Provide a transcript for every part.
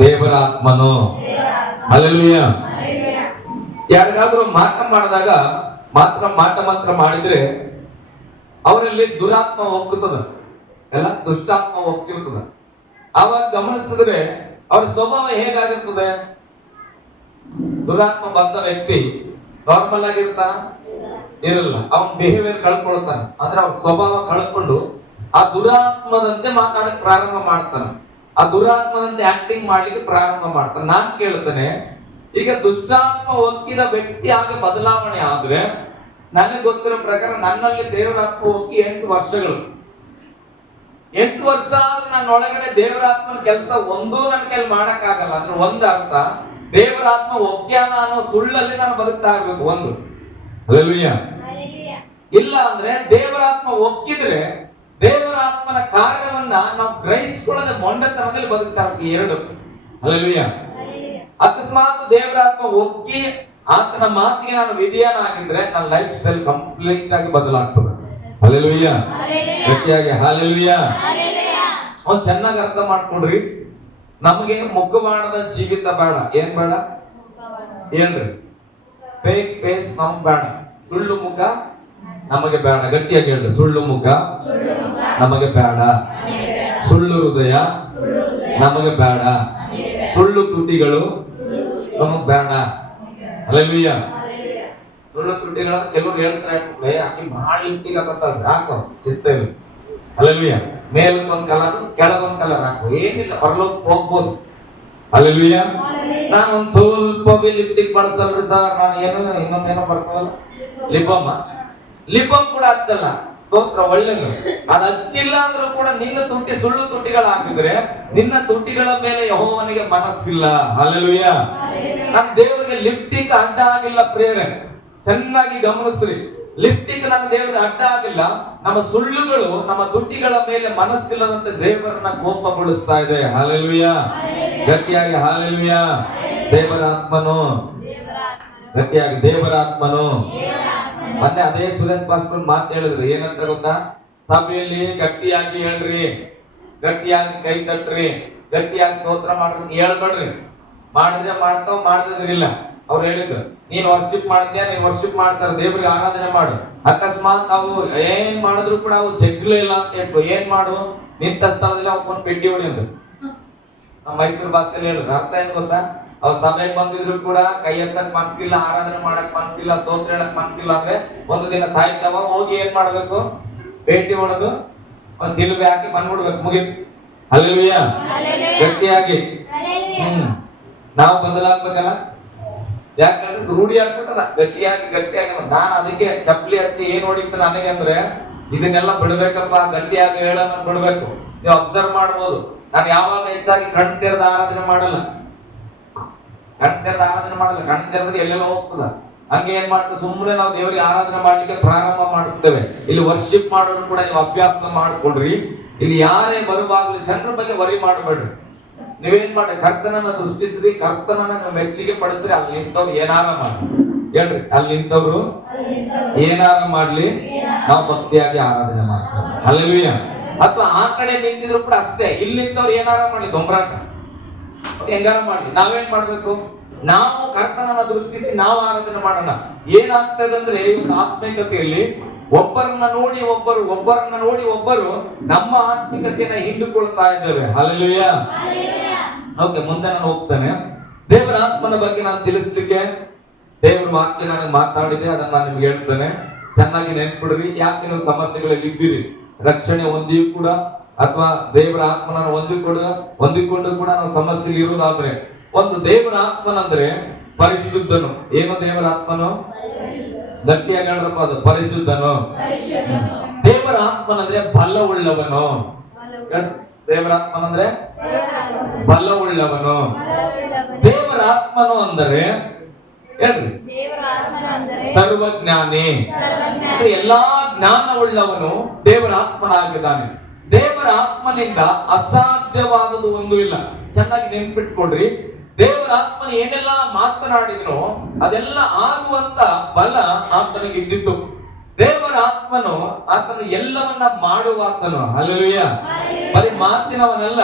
ದೇವರ ಆತ್ಮನು. ಹಲ್ಲೆಲೂಯಾ. ಯಾರಿಗಾದ್ರೂ ಮಾಟ ಮಾಡಿದಾಗ ಮಾಟ ಮಂತ್ರ ಮಾಡಿದ್ರೆ ಅವರಲ್ಲಿ ದುರಾತ್ಮ ಹೋಗ್ತದ, ಎಲ್ಲ ದುಷ್ಟಾತ್ಮ ಹೋಗ್ತಿರ್ತದ. ಅವಾಗ ಗಮನಿಸಿದ್ರೆ ಅವ್ರ ಸ್ವಭಾವ ಹೇಗಾಗಿರ್ತದೆ? ದುರಾತ್ಮ ಬಂದ ವ್ಯಕ್ತಿ ನಾರ್ಮಲ್ ಆಗಿರ್ತಾನ? ಇರಲ್ಲ. ಅವನ್ ಬಿಹೇವಿಯರ್ ಕಳ್ಕೊಳ್ತಾನ, ಅಂದ್ರೆ ಅವ್ರ ಸ್ವಭಾವ ಕಳ್ಕೊಂಡು ಆ ದುರಾತ್ಮದಂತೆ ಮಾತಾಡಕ್ ಪ್ರಾರಂಭ ಮಾಡ್ತಾನ, ಆ ದುರಾತ್ಮದಂತೆ ಆಕ್ಟಿಂಗ್ ಮಾಡ್ಲಿಕ್ಕೆ ಪ್ರಾರಂಭ ಮಾಡ್ತಾನೆ. ನಾನ್ ಕೇಳ್ತೇನೆ, ಈಗ ದುಷ್ಟಾತ್ಮ ಒಕ್ಕಿದ ವ್ಯಕ್ತಿ ಆಗಿ ಬದಲಾವಣೆ ಆದ್ರೆ, ನನಗೆ ಗೊತ್ತಿರೋ ಪ್ರಕಾರ ನನ್ನಲ್ಲಿ ದೇವರಾತ್ಮ ಒಕ್ಕಿ 8 ವರ್ಷಗಳು. 8 ವರ್ಷ ಆದ್ರೆ ನನ್ನ ಒಳಗಡೆ ದೇವರಾತ್ಮನ ಕೆಲಸ ಒಂದೂ ನನ್ನ ಕೈಲಿ ಮಾಡಕ್ ಆಗಲ್ಲ. ಅಂದ್ರೆ ಒಂದ್ ಅರ್ಥ, ದೇವರಾತ್ಮ ಒಕ್ಕ್ಯಾನ ಅನ್ನೋ ಸುಳ್ಳಲ್ಲಿ ನಾನು ಬದುಕ್ತಾ ಇರ್ಬೇಕು. ಒಂದು ಹಲ್ಲೆಲೂಯಾ. ಇಲ್ಲ ಅಂದ್ರೆ ದೇವರಾತ್ಮ ಒಕ್ಕಿದ್ರೆ ದೇವರಾತ್ಮನ ಕಾರ್ಯವನ್ನ ನಾವು ಗ್ರಹಿಸಿಕೊಳ್ಳದೆ ಮೊಂಡತನದಲ್ಲಿ ಬದುಕ್ತಾ ಇರ್ಬೇಕು. 2 ಹಲ್ಲೆಲೂಯಾ. ಅಕಸ್ಮಾತ್ ದೇವರಾತ್ಮ ಒಕ್ಕಿ ಆತನ ಮಾತಿಗೆ ನಾನು ವಿಧೇಯನಾಗಿದ್ರೆ ನನ್ನ ಲೈಫ್ ಸ್ಟೈಲ್ ಕಂಪ್ಲೀಟ್ ಆಗಿ ಬದಲಾಗ್ತದೆ. ಹಲ್ಲೆಲೂಯಾ. ಗಟ್ಟಿಯಾಗಿ ಹಲ್ಲೆಲೂಯಾ. ಅವ್ನು ಚೆನ್ನಾಗಿ ಅರ್ಥ ಮಾಡ್ಕೊಂಡ್ರಿ. ನಮಗೆ ಮುಖವಾಡದ ಜೀವಿತ ಬೇಡ. ಏನ್ ಬೇಡ ಹೇಳ್ರಿ? ಫೇಕ್ ಫೇಸ್ ನಮಗ್ ಬೇಡ, ಸುಳ್ಳು ಮುಖ ನಮಗೆ ಬೇಡ. ಗಟ್ಟಿಯಾಗಿ ಹೇಳ್ರಿ, ಸುಳ್ಳು ಮುಖ ನಮಗೆ ಬೇಡ, ಸುಳ್ಳು ಹೃದಯ ನಮಗೆ ಬೇಡ, ಸುಳ್ಳು ತುಟಿಗಳು ನಮಗ್ ಬೇಡ. ಹಲ್ಲೆಲೂಯಾ. ಸುಳ್ಳು ತುಟಿಗಳ ಕೆಲವರು ಹೇಳ್ತಾರೆ, ಆಕಿ ಬಹಳ ಲಿಪ್ಟಿಗೆ ಹಾಕತ್ತಾರ, ಹಾಕೋ ಚಿತ್ತ ಇಲ್ಲ. ಹಲ್ಲೆಲೂಯಾ. ಮೇಲಕ್ಕೊಂದ್ ಕಲರ್ ಕೆಳಗೊಂದ್ ಕಲರ್ ಹಾಕು, ಏನಿಲ್ಲ, ಪರಲೋಕ ಹೋಗ್ಬೋದು. ಹಲ್ಲೆಲೂಯಾ. ನಾನು ಒಂದ್ ಸ್ವಲ್ಪ ಲಿಪ್ಟಿಕ್ ಬಳಸಲ್ರಿ ಸರ್, ನಾನು ಇನ್ನೊಂದೇನೋ ಬರ್ಕೋಲ್ಲ, ಲಿಪಮ್ ಕೂಡ ಹಚ್ಚಲ್ಲ. ಸ್ತೋತ್ರ, ಒಳ್ಳೇದು. ಅದು ಹಚ್ಚಿಲ್ಲ ಅಂದ್ರೂ ಕೂಡ ನಿನ್ನ ತುಟಿ ಸುಳ್ಳು ತುಟಿಗಳು ಹಾಕಿದ್ರೆ ನಿನ್ನ ತುಟಿಗಳ ಮೇಲೆ ಯೆಹೋವನಿಗೆ ಮನಸ್ಸಿಲ್ಲ. ಹಲ್ಲೆಲೂಯಾ. ನನ್ನ ದೇವರಿಗೆ ಲಿಪ್ಟಿಕ್ ಅಡ್ಡ ಆಗಿಲ್ಲ ಪ್ರೇರೆ, ಚೆನ್ನಾಗಿ ಗಮನಿಸ್ರಿ. ಲಿಪ್ಟಿಕ್ ನನ್ನ ದೇವರಿಗೆ ಅಡ್ಡ ಆಗಿಲ್ಲ. ನಮ್ಮ ಸುಳ್ಳುಗಳು ನಮ್ಮ ತುಟಿಗಳ ಮೇಲೆ ಮನಸ್ಸಿಲ್ಲದಂತೆ ದೇವರನ್ನ ಕೋಪಗೊಳಿಸ್ತಾ ಇದೆ. ಹಲ್ಲೆಲೂಯಾ. ಗಟ್ಟಿಯಾಗಿ ಹಲ್ಲೆಲೂಯಾ. ದೇವರಾತ್ಮನು, ಗಟ್ಟಿಯಾಗಿ ದೇವರಾತ್ಮನು. ಮೊನ್ನೆ ಅದೇ ಸುರೇಶ್ ಭಾಸ್ಕರ್ ಮಾತು ಹೇಳಿದ್ರು. ಏನಂತ ಗೊತ್ತಾ? ಸಭೆಯಲ್ಲಿ ಗಟ್ಟಿಯಾಗಿ ಹೇಳ್ರಿ, ಗಟ್ಟಿಯಾಗಿ ಕೈ ತಟ್ರಿ, ಗಟ್ಟಿಯಾಗಿ ಸ್ತೋತ್ರ ಮಾಡ್ರಿ ಹೇಳ್ಬೇಡ್ರಿ. ಮಾಡಿದ್ರೆ ಮಾಡ್ತಾವ್, ಮಾಡದಿದ್ರಿಲ್ಲ. ಅವ್ರು ಹೇಳಿದ್ರು, ನೀನ್ ವರ್ಷಿಪ್ ಮಾಡ್ತೀಯ, ನೀನ್ ವರ್ಷಿಪ್ ಮಾಡ್ತಾರ, ದೇವ್ರಿಗೆ ಆರಾಧನೆ ಮಾಡು. ಅಕಸ್ಮಾತ್ ಅವು ಏನ್ ಮಾಡಿದ್ರು ಕೂಡ ಅವು ಜಗ್ಲೇ ಇಲ್ಲ ಅಂತ ಹೇಳ್ಕೊ, ಏನ್ ಮಾಡು, ನಿಂತ ಸ್ಥಳದಲ್ಲಿ ಅವ್ಕೊಂಡ್ ಪೆಟ್ಟಿ ಹೊಡಿ ಅಂತ ನಮ್ಮ ಮೈಸೂರು ಭಾಷೆಯಲ್ಲಿ ಹೇಳಿದ್ರು. ಅರ್ಥ ಏನ್ ಗೊತ್ತಾ? ಅವ್ರ ಸಭೆಗೆ ಬಂದಿದ್ರು ಕೂಡ ಕೈ ಎತ್ತಕ್ ಮನ್ಸಿಲ್ಲ, ಆರಾಧನೆ ಮಾಡಕ್ ಮನ್ಸಿಲ್ಲ, ಸ್ತೋತ್ರ ಹೇಳಕ್ ಮನ್ಸಿಲ್ಲ ಅಂದ್ರೆ ಒಂದು ದಿನ ಸಾಯ್ತಾವ, ಹೋಗಿ ಏನ್ ಮಾಡ್ಬೇಕು? ಪೇಟಿ ಹೊಡೆದು ಒಂದ್ ಸಿಲುಬೆ ಹಾಕಿ ಬಂದ್ಬಿಡ್ಬೇಕು, ಮುಗಿತು. ಹಲ್ಲೆಲೂಯಾ. ಗಟ್ಟಿಯಾಗಿ ನಾವು ಬದಲಾಗ್ಬೇಕಲ್ಲ. ಯಾಕಂದ್ರೆ ರೂಢಿ ಆಗ್ಬಿಟ್ಟದ. ಗಟ್ಟಿಯಾಗಿ ನಾನು ಅದಕ್ಕೆ ಚಪ್ಪಲಿ ಹಚ್ಚಿ ಏನ್ ಹೊಡಿತು ನನಗೆ ಅಂದ್ರೆ, ಇದನ್ನೆಲ್ಲ ಬಿಡ್ಬೇಕಪ್ಪ, ಗಟ್ಟಿಯಾಗಿ ಹೇಳೋಣ ಬಿಡ್ಬೇಕು. ನೀವು ಅಬ್ಸರ್ವ್ ಮಾಡ್ಬೋದು, ನಾನು ಯಾವಾಗ ಹೆಚ್ಚಾಗಿ ಕಣ್ ತೆರೆದ ಆರಾಧನೆ ಮಾಡಲ್ಲ. ಕಣ್ ತೆರೆದ್ರೆ ಎಲ್ಲೆಲ್ಲ ಹೋಗ್ತದ. ಹಂಗೆ ಏನ್ ಮಾಡ್ತದೆ, ಸುಮ್ಮನೆ ನಾವು ದೇವರಿಗೆ ಆರಾಧನೆ ಮಾಡ್ಲಿಕ್ಕೆ ಪ್ರಾರಂಭ ಮಾಡುತ್ತೇವೆ. ಇಲ್ಲಿ ವರ್ಷಿಪ್ ಮಾಡೋರು ಕೂಡ ನೀವು ಅಭ್ಯಾಸ ಮಾಡ್ಕೊಳ್ರಿ. ಇಲ್ಲಿ ಯಾರೇ ಬರುವಾಗಲೂ ಜನರ ಬಗ್ಗೆ ವರಿ ಮಾಡಬೇಡ್ರಿ. ನೀವೇನ್ ಮಾಡ್ರಿ, ಕರ್ತನನ್ನ ದೃಷ್ಟಿಸ್ರಿ, ಕರ್ತನನ್ನ ನೀವು ಮೆಚ್ಚುಗೆ ಪಡಿಸ್ರಿ. ಅಲ್ಲಿ ನಿಂತವ್ರು ಏನಾರ ಮಾಡ್ರಿ, ಹೇಳ್ರಿ, ಅಲ್ಲಿ ನಿಂತವ್ರು ಏನಾರ ಮಾಡ್ಲಿ, ನಾವು ಭಕ್ತಿಯಾಗಿ ಆರಾಧನೆ ಮಾಡ್ತೇವೆ. ಹಲ್ಲೆಲೂಯಾ. ಅಥವಾ ಆ ಕಡೆ ನಿಂತಿದ್ರು ಕೂಡ ಅಷ್ಟೇ, ಇಲ್ಲಿ ನಿಂತವ್ರು ಏನಾರ ಮಾಡ್ಲಿ, ದೊಂಬರಾಟ ಹೆಂಗಾರ ಮಾಡ್ಲಿ, ನಾವೇನ್ ಮಾಡ್ಬೇಕು? ನಾವು ಕರ್ತನನ್ನ ದೃಷ್ಟಿಸಿ ನಾವು ಆರಾಧನೆ ಮಾಡೋಣ. ಏನಾಗ್ತದೆ ಅಂದ್ರೆ, ಇವತ್ತು ಆತ್ಮಿಕತೆಯಲ್ಲಿ ಒಬ್ಬರನ್ನ ನೋಡಿ ಒಬ್ಬರು ನಮ್ಮ ಆತ್ಮಿಕತೆಯನ್ನ ಹಿಂದುಕೊಳ್ತಾ ಇದ್ದೇವೆ. ಹಲ್ಲೆಲೂಯಾ. ಓಕೆ, ಮುಂದೆ ನಾನು ಹೋಗ್ತೇನೆ. ದೇವರ ಆತ್ಮನ ಬಗ್ಗೆ ನಾನು ತಿಳಿಸ್ಲಿಕ್ಕೆ ದೇವರ ವಾಕ್ಯ ನನಗೆ ಮಾತಾಡಿದೆ, ಅದನ್ನ ನಾನು ನಿಮ್ಗೆ ಹೇಳ್ತೇನೆ. ಚೆನ್ನಾಗಿ ನೆನ್ಪಿಡ್ರಿ. ಯಾಕೆ ನೀವು ಸಮಸ್ಯೆಗಳಲ್ಲಿ ಇದ್ದೀರಿ, ರಕ್ಷಣೆ ಹೊಂದಿಯೂ ಕೂಡ ಅಥವಾ ದೇವರ ಆತ್ಮನನ್ನು ಹೊಂದಿಕೊಂಡು ಕೂಡ ನಾವು ಸಮಸ್ಯೆಯಲ್ಲಿ ಇರುವುದಾದ್ರೆ, ಒಂದು ದೇವರ ಆತ್ಮನಂದ್ರೆ ಪರಿಶುದ್ಧನು. ಏನು ದೇವರ ಆತ್ಮನು? ಗಟ್ಟಿಯಾಗಿ ಹೇಳ್ರಪ್ಪ, ಅದು ಪರಿಶುದ್ಧನು. ದೇವರ ಆತ್ಮನಂದ್ರೆ ಬಲವುಳ್ಳವನು. ದೇವರ ಆತ್ಮನಂದ್ರೆ ಬಲವುಳ್ಳವನು. ದೇವರ ಆತ್ಮನು ಅಂದರೆ ಹೇಳ್ರಿ, ಸರ್ವಜ್ಞಾನಿ. ಅಂದ್ರೆ ಎಲ್ಲಾ ಜ್ಞಾನವುಳ್ಳವನು ದೇವರ ಆತ್ಮನಾಗಿದ್ದಾನೆ. ದೇವರ ಆತ್ಮನಿಂದ ಅಸಾಧ್ಯವಾದದ್ದು ಒಂದು ಇಲ್ಲ. ಚೆನ್ನಾಗಿ ನೆನ್ಪಿಟ್ಕೊಡ್ರಿ. ದೇವರ ಆತ್ಮನ ಏನೆಲ್ಲ ಮಾತನಾಡಿದ್ರು ಅದೆಲ್ಲ ಆಗುವಂತ ಬಲ ಆತನಿಗೆ ಇದ್ದಿತ್ತು. ದೇವರ ಆತ್ಮನು ಆತನು ಎಲ್ಲವನ್ನ ಮಾಡುವಾತನು. ಹಲ್ಲೆಲೂಯ. ಬರೀ ಮಾತಿನವನೆಲ್ಲ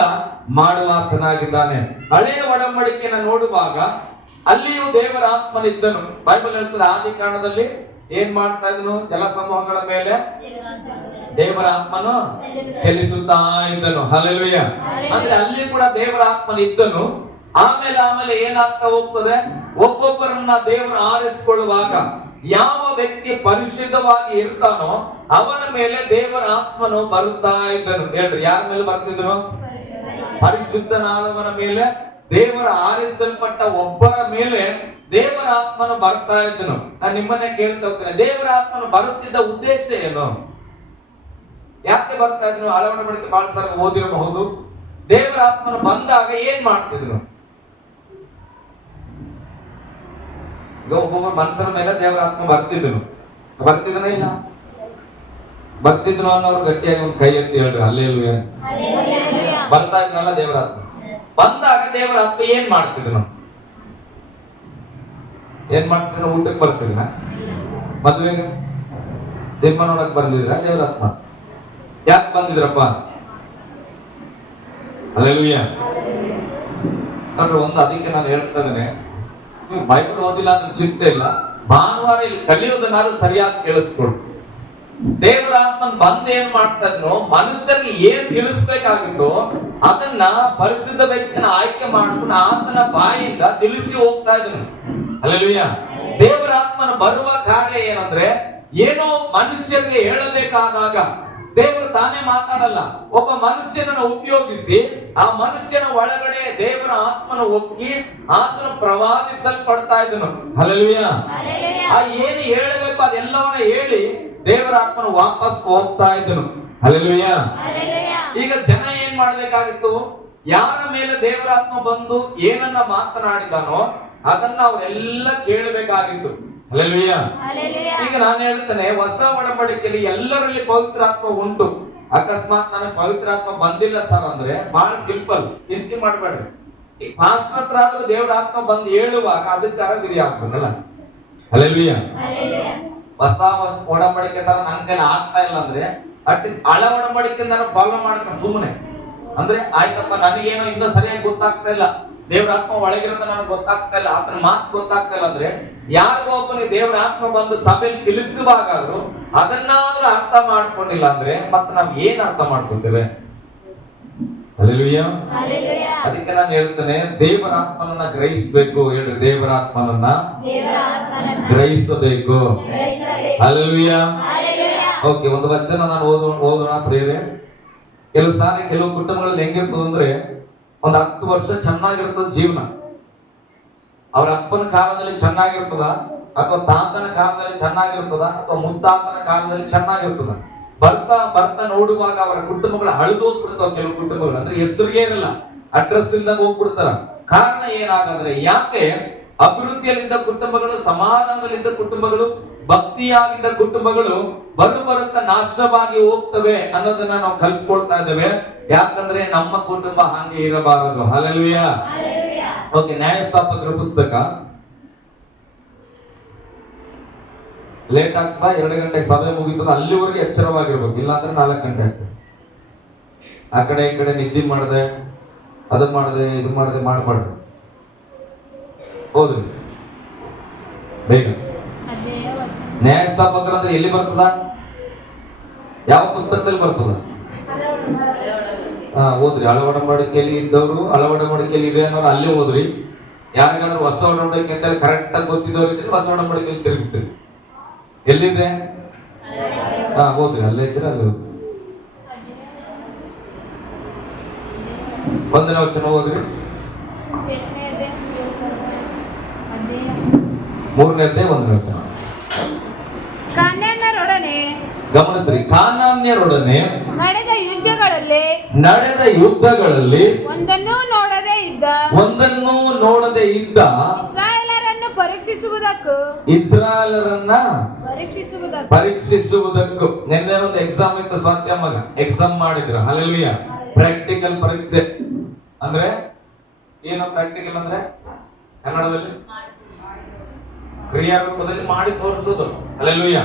ಮಾಡುವಾತನಾಗಿದ್ದಾನೆ. ಹಳೆಯ ಒಡಂಬಡಿಕೆಯನ್ನು ನೋಡುವಾಗ ಅಲ್ಲಿಯೂ ದೇವರ ಆತ್ಮನಿದ್ದನು. ಬೈಬಲ್ ಹೇಳ್ತದೆ, ಆದಿ ಕಾಂಡದಲ್ಲಿ ಏನ್ ಮಾಡ್ತಾ ಇದ್ದನು? ಜಲ ಸಮೂಹಗಳ ಮೇಲೆ ದೇವರ ಆತ್ಮನು ಚಲಿಸುತ್ತಾ ಇದ್ದನು. ಹಲ್ಲೆಲೂಯ. ಅಂದ್ರೆ ಅಲ್ಲಿ ಕೂಡ ದೇವರ ಆತ್ಮನಿದ್ದನು. ಆಮೇಲೆ ಏನಾಗ್ತಾ ಹೋಗ್ತದೆ? ಒಬ್ಬೊಬ್ಬರನ್ನ ದೇವರು ಆರಿಸಿಕೊಳ್ಳುವಾಗ ಯಾವ ವ್ಯಕ್ತಿ ಪರಿಶುದ್ಧವಾಗಿ ಇರ್ತಾನೋ ಅವನ ಮೇಲೆ ದೇವರ ಆತ್ಮನು ಬರುತ್ತಾ ಇದ್ದನು. ಹೇಳ್ರಿ, ಯಾರ ಮೇಲೆ ಬರ್ತಿದ್ರು? ಪರಿಶುದ್ಧನಾದವನ ಮೇಲೆ, ದೇವರ ಆರಿಸಲ್ಪಟ್ಟ ಒಬ್ಬರ ಮೇಲೆ ದೇವರ ಆತ್ಮನು ಬರ್ತಾ ಇದ್ದನು. ನಾನು ನಿಮ್ಮನ್ನೇ ಕೇಳ್ತಾ ಹೋಗ್ತೇನೆ, ದೇವರ ಆತ್ಮನು ಬರುತ್ತಿದ್ದ ಉದ್ದೇಶ ಏನು? ಯಾಕೆ ಬರ್ತಾ ಇದ್ರು? ಅಳವಡಿಕೆ ಬಹಳ ಸಲ ಓದಿರಬಹುದು. ದೇವರ ಆತ್ಮನು ಬಂದಾಗ ಏನ್ ಮಾಡ್ತಿದ್ರು? ಈಗ ಒಬ್ಬೊಬ್ಬರು ಮನುಷ್ಯರ ಮೇಲೆ ದೇವರ ಆತ್ಮ ಬರ್ತಿದ್ದನ ಇಲ್ಲ? ಬರ್ತಿದ್ರು ಅನ್ನೋರು ಗಟ್ಟಿಯಾಗಿ ಒಂದು ಕೈ ಎತ್ತಿ ಹೇಳ್ರಿ, ಹಲ್ಲೆಲೂಯಾ. ಬರ್ತಾ ಇದ್ನಲ್ಲ ದೇವರ ಆತ್ಮ. ಬಂದಾಗ ದೇವರ ಆತ್ಮ ಏನ್ ಮಾಡ್ತಿದ್ರು? ಊಟಕ್ಕೆ ಬರ್ತಿದ್ನ? ಮದುವೆಗೆ, ಸಿನಿಮಾ ನೋಡಕ್ ಬಂದಿದ್ರ? ದೇವರ ಆತ್ಮ ಯಾಕೆ ಬಂದಿದ್ರಪ್ಪ? ಹಲ್ಲೆಲೂಯಾ. ನೋಡ್ರಿ, ಒಂದು ಅದಕ್ಕೆ ನಾನು ಹೇಳ್ತಾ ಇದ್ದೇನೆ, ನೀವು ಬೈಬಲ್ ಓದಿಲ್ಲ ಅಂದ್ರೆ ಚಿಂತೆ ಇಲ್ಲ, ಭಾನುವಾರ ಇಲ್ಲಿ ಕಲಿಯೋದನ್ನಾರು ಸರಿಯಾಗಿ ಕೇಳಿಸ್ಕೊಡು. ದೇವರ ಆತ್ಮನ್ ಬಂದು ಏನ್ ಮಾಡ್ತಾ ಇದ್ನು? ಮನುಷ್ಯರಿಗೆ ಏನ್ ತಿಳಿಸ್ಬೇಕಾಗಿತ್ತು ಅದನ್ನ ಪರಿಶುದ್ಧ ವ್ಯಕ್ತಿನ ಆಯ್ಕೆ ಮಾಡ್ಕೊಂಡು ಆತನ ಬಾಯಿಂದ ತಿಳಿಸಿ ಹೋಗ್ತಾ ಇದ್ನು. ಹಲ್ಲೆಲೂಯಾ. ದೇವರ ಆತ್ಮನ ಬರುವ ಕಾರ್ಯ ಏನಂದ್ರೆ, ಏನೋ ಮನುಷ್ಯರಿಗೆ ಹೇಳಬೇಕಾದಾಗ ದೇವರು ತಾನೇ ಮಾತಾಡಲ್ಲ. ಒಬ್ಬ ಮನುಷ್ಯನನ್ನು ಉಪಯೋಗಿಸಿ ಆ ಮನುಷ್ಯನ ಒಳಗಡೆ ದೇವರ ಆತ್ಮನ ಒಕ್ಕಿ ಆತನು ಪ್ರವಾದಿಸಲ್ಪಡ್ತಾ ಇದ್ದನು. ಹಲ್ಲೆಲೂಯಾ. ಆ ಏನು ಹೇಳಬೇಕು ಅದೆಲ್ಲವನ್ನ ಹೇಳಿ ದೇವರ ಆತ್ಮನ ವಾಪಸ್ ಹೋಗ್ತಾ ಇದ್ದನು. ಹಲ್ಲೆಲೂಯಾ. ಈಗ ಜನ ಏನ್ ಮಾಡ್ಬೇಕಾಗಿತ್ತು? ಯಾರ ಮೇಲೆ ದೇವರ ಆತ್ಮ ಬಂದು ಏನನ್ನ ಮಾತನಾಡಿದಾನೋ ಅದನ್ನ ಅವರೆಲ್ಲ ಕೇಳಬೇಕಾಗಿತ್ತು. ಹಲ್ಲೆಲೂಯಾ. ಈಗ ನಾನು ಹೇಳ್ತೇನೆ, ಹೊಸ ಒಡಂಬಡಿಕೆಯಲ್ಲಿ ಎಲ್ಲರಲ್ಲಿ ಪವಿತ್ರಾತ್ಮ ಉಂಟು. ಅಕಸ್ಮಾತ್ ನನಗೆ ಪವಿತ್ರಾತ್ಮ ಬಂದಿಲ್ಲ ಸರ್ ಅಂದ್ರೆ ಬಹಳ ಸಿಂಪಲ್, ಚಿಂತೆ ಮಾಡಬೇಡ್ರಿ. ಈ ಪಾಸ್ಟರ್ ಹತ್ರ ಆದ್ರೂ ದೇವರ ಆತ್ಮ ಬಂದು ಹೇಳುವಾಗ ಅದಕ್ಕೆ ವಿಧಿ ಆಗ್ಬೇಕಲ್ಲ. ಹಲ್ಲೆಲೂಯಾ. ಹೊಸ ಒಡಂಬಡಿಕೆ ತರ ನನ್ನ ಕೈಲಿ ಆಗ್ತಾ ಇಲ್ಲ ಅಂದ್ರೆ ಅಟ್ಲೀಸ್ಟ್ ಹಳೆ ಒಡಂಬಡಿಕೆಯಿಂದ ಫಾಲೋ ಮಾಡ್ಕೊಂಡು ಸುಮ್ಮನೆ ಅಂದ್ರೆ ಆಯ್ತಪ್ಪ, ನನಗೇನೋ ಇನ್ನೂ ಸರಿಯಾಗಿ ಗೊತ್ತಾಗ್ತಾ ಇಲ್ಲ, ದೇವರ ಆತ್ಮ ಒಳಗಿರೋದು ನನಗೆ ಗೊತ್ತಾಗ್ತಾ ಇಲ್ಲ, ಆತನ ಮಾತು ಗೊತ್ತಾಗ್ತಾ ಇಲ್ಲ ಅಂದ್ರೆ ಯಾರಿಗೋ ಒಬ್ಬನಿಗೆ ದೇವರ ಆತ್ಮ ಬಂದು ಸಭೆಯಲ್ಲಿ ತಿಳಿಸುವಾಗಾದ್ರು ಅದನ್ನಾದ್ರೂ ಅರ್ಥ ಮಾಡ್ಕೊಂಡಿಲ್ಲ ಅಂದ್ರೆ ಮತ್ತೆ ನಾವ್ ಏನ್ ಅರ್ಥ ಮಾಡ್ಕೊತೇವೆ? ಹಲ್ಲೆಲೂಯಾ. ಅದಕ್ಕೆ ನಾನು ಹೇಳ್ತೇನೆ, ದೇವರ ಆತ್ಮನನ್ನ ಗ್ರಹಿಸಬೇಕು. ಹೇಳ್ರಿ, ದೇವರ ಆತ್ಮನನ್ನ ಗ್ರಹಿಸಬೇಕು. ಹಲ್ಲೆಲೂಯಾ. ಓಕೆ, ಒಂದು ವಚನ ನಾನು ಓದೋಣ ಪ್ರಿಯರೇ. ಕೆಲವು ಸಾರಿ ಕೆಲವು ಕುಟುಂಬಗಳಲ್ಲಿ ಹೆಂಗಿರ್ತದೆ ಅಂದ್ರೆ, ಒಂದು 10 ವರ್ಷ ಚೆನ್ನಾಗಿರ್ತದ ಜೀವನ, ಅವ್ರ ಅಪ್ಪನ ಕಾಲದಲ್ಲಿ ಚೆನ್ನಾಗಿರ್ತದ, ಅಥವಾ ತಾತನ ಕಾಲದಲ್ಲಿ ಚೆನ್ನಾಗಿರ್ತದ, ಅಥವಾ ಮುತ್ತಾತನ ಕಾಲದಲ್ಲಿ ಚೆನ್ನಾಗಿರ್ತದ. ಬರ್ತಾ ಬರ್ತಾ ನೋಡುವಾಗ ಅವರ ಕುಟುಂಬಗಳು ಹಳಿದೋಗ್ಬಿಡ್ತಾವ. ಕೆಲವು ಕುಟುಂಬಗಳು ಅಂದ್ರೆ ಹೆಸರಿಗೆ ಇರಲ್ಲ, ಅಡ್ರೆಸ್ ಇಲ್ದಾಗ ಹೋಗ್ಬಿಡ್ತಾರ. ಕಾರಣ ಏನಾಗಂದ್ರೆ, ಯಾಕೆ ಅಭಿವೃದ್ಧಿಯಲ್ಲಿದ್ದ ಕುಟುಂಬಗಳು, ಸಮಾಧಾನದಲ್ಲಿದ್ದ ಕುಟುಂಬಗಳು, ಭಕ್ತಿಯಾಗಿದ್ದ ಕುಟುಂಬಗಳು ಬರುತ್ತಾ ನಾಶವಾಗಿ ಹೋಗ್ತವೆ ಅನ್ನೋದನ್ನ ನಾವು ಕಲ್ತ್ಕೊಳ್ತಾ ಇದ್ದೇವೆ. ಯಾಕಂದ್ರೆ ನಮ್ಮ ಕುಟುಂಬ ಹಾಗೆ ಇರಬಾರದು. ಹಲ್ಲೆಲೂಯಾ. ಓಕೆ, ನ್ಯಾಯಸ್ಥಾಪಕರ ಪುಸ್ತಕ. ಲೇಟ್ ಆಗ್ತದ, 2 ಗಂಟೆಗೆ ಸಭೆ ಮುಗಿತದ, ಅಲ್ಲಿವರೆಗೆ ಎಚ್ಚರವಾಗಿರ್ಬೇಕು. ಇಲ್ಲಾಂದ್ರೆ 4 ಗಂಟೆ ಆಗ್ತದೆ. ಆ ಕಡೆ ಈ ಕಡೆ ನಿದ್ದೆ ಮಾಡದೆ, ಅದು ಮಾಡದೆ, ಇದು ಮಾಡದೆ ಮಾಡಬಾರ್ದು. ಹೋದ್ರಿ ಬೇಗ. ನ್ಯಾಯಸ್ಥಾಪಕರ ಅಂದ್ರೆ ಎಲ್ಲಿ ಬರ್ತದ? ಯಾವ ಪುಸ್ತಕದಲ್ಲಿ ಬರ್ತದ? ಓದ್ರಿ. ಹಳೆ ಒಡಂಬಡಿಕೆಯಲ್ಲಿ ಇದ್ದವರು, ಹಳೆ ಒಡಂಬಡಿಕೆಯಲ್ಲಿ ಇದೆ ಅನ್ನೋರು ಅಲ್ಲೇ ಓದ್ರಿ. ಯಾರಿಗಾದ್ರೂ ಹೊಸ ಒಡಂಬಡಿಕೆ ಅಂತ ಕರೆಕ್ಟ್ ಆಗಿ ಗೊತ್ತಿದ್ದವ್ರು ಇದ್ರೆ ಹೊಸ ಒಡಂಬಡಿಕೆಯಲ್ಲಿ ತಿರುಗಿಸ್ರಿ. ಎಲ್ಲಿದೆ? ಓದ್ರಿ, ಅಲ್ಲೇ ಇದ್ರೆ ಅಲ್ಲಿ ಓದ್ರಿ. 1ನೇ ವಚನ ಓದ್ರಿ. 3ನೇದೇ 1ನೇ ವಚನ. ಗಮನಿಸ್ರಿ, ಕಾನಾನ್ಯರೊಡನೆ ನಡೆದ ಯುದ್ಧಗಳಲ್ಲಿ ಒಂದನ್ನೂ ನೋಡದೆ ಇದ್ದ ಇಸ್ರಾಯೇಲರನ್ನು ಪರೀಕ್ಷಿಸುವುದಕ್ಕೂ. ನಿನ್ನೆ ಒಂದು ಎಕ್ಸಾಮ್ ಇತ್ತು, ಸತ್ಯ ಮಗ ಎಕ್ಸಾಮ್ ಮಾಡಿದ್ರು. ಹಲ್ಲೆಲೂಯಾ. ಪ್ರಾಕ್ಟಿಕಲ್ ಪರೀಕ್ಷೆ ಅಂದ್ರೆ ಏನು? ಪ್ರಾಕ್ಟಿಕಲ್ ಅಂದ್ರೆ ಕನ್ನಡದಲ್ಲಿ ಕ್ರಿಯಾ ರೂಪದಲ್ಲಿ ಮಾಡಿ ತೋರಿಸೋದು. ಹಲ್ಲೆಲೂಯ.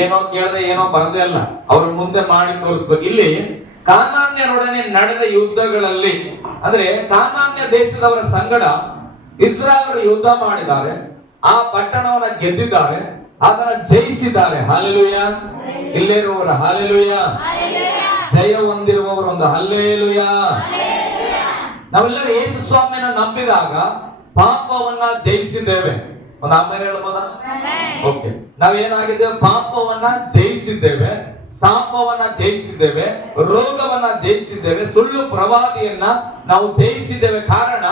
ಏನೋ ಕೇಳದೆ ಏನೋ ಬರದೇ ಅಲ್ಲ, ಅವ್ರ ಮುಂದೆ ಮಾಡಿ ತೋರಿಸ್ಬೇಕು. ಇಲ್ಲಿ ಕಾನಾನ್ಯರೊಡನೆ ನಡೆದ ಯುದ್ಧಗಳಲ್ಲಿ, ಅಂದ್ರೆ ಕಾನಾನ್ಯ ದೇಶದವರ ಸಂಗಡ ಇಸ್ರಾಯೇಲರು ಯುದ್ಧ ಮಾಡಿದ್ದಾರೆ, ಆ ಪಟ್ಟಣವನ್ನ ಗೆದ್ದಿದ್ದಾರೆ, ಅದನ್ನ ಜಯಿಸಿದ್ದಾರೆ. ಹಲ್ಲೆಲೂಯ. ಇಲ್ಲಿರುವವರ ಹಲ್ಲೆಲೂಯ. ಜಯ ಹೊಂದಿರುವವರು ಒಂದು ಹಲ್ಲೆಲೂಯ. ನಾವೆಲ್ಲರೂ ಯೇಸು ಸ್ವಾಮಿಯನ್ನು ನಂಬಿದಾಗ ಪಾಪವನ್ನ ಜಯಿಸಿದ್ದೇವೆ. ಒಂದು ಆಮೇಲೆ ಹೇಳ್ಬೋದಾ? ಓಕೆ. ನಾವೇನಾಗಿದ್ದೇವೆ? ಪಾಪವನ್ನ ಜಯಿಸಿದ್ದೇವೆ, ಶಾಪವನ್ನ ಜಯಿಸಿದ್ದೇವೆ, ರೋಗವನ್ನ ಜಯಿಸಿದ್ದೇವೆ, ಸುಳ್ಳು ಪ್ರವಾದಿಯನ್ನ ನಾವು ಜಯಿಸಿದ್ದೇವೆ. ಕಾರಣ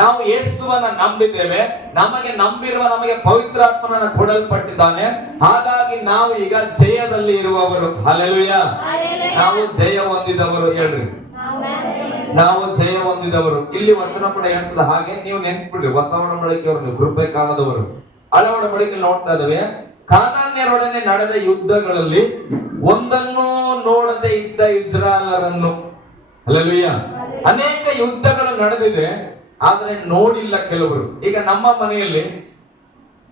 ನಾವು ಯೇಸುವನ್ನ ನಂಬಿದ್ದೇವೆ. ನಮಗೆ ಪವಿತ್ರಾತ್ಮನನ್ನ ಕೊಡಲ್ಪಟ್ಟಿದ್ದಾನೆ. ಹಾಗಾಗಿ ನಾವು ಈಗ ಜಯದಲ್ಲಿ ಇರುವವರು. ಹಲ್ಲೆಲೂಯ. ನಾವು ಜಯ ಹೊಂದಿದವರು. ಹೇಳ್ರಿ, ನಾವು ಜಯ ಹೊಂದಿದವರು. ಇಲ್ಲಿ ವಚನ ಕೂಡ ಹೇಳ್ತದೆ ಹಾಗೆ. ನೀವು ನೆನ್ಪಿಡ್ರಿ, ಹೊಸ ಒಡಂಬಡಿಕೆಯವರು, ನೀವು ಕೃಪೆ ಕಾಲದವರು. ಹಳ ಒಡಂಬಡಿಕೆಯಲ್ಲಿ ನೋಡ್ತಾ ಇದ್ದೇವೆ, ಕಾನಾನ್ಯರೊಡನೆ ನಡೆದ ಯುದ್ಧಗಳಲ್ಲಿ ಒಂದನ್ನು ನೋಡದೆ ಇದ್ದ ಇಸ್ರಾಯೇಲರನ್ನು. ಹಲ್ಲೆಲೂಯ. ಅನೇಕ ಯುದ್ಧಗಳು ನಡೆದಿದೆ, ಆದ್ರೆ ನೋಡಿಲ್ಲ ಕೆಲವರು. ಈಗ ನಮ್ಮ ಮನೆಯಲ್ಲಿ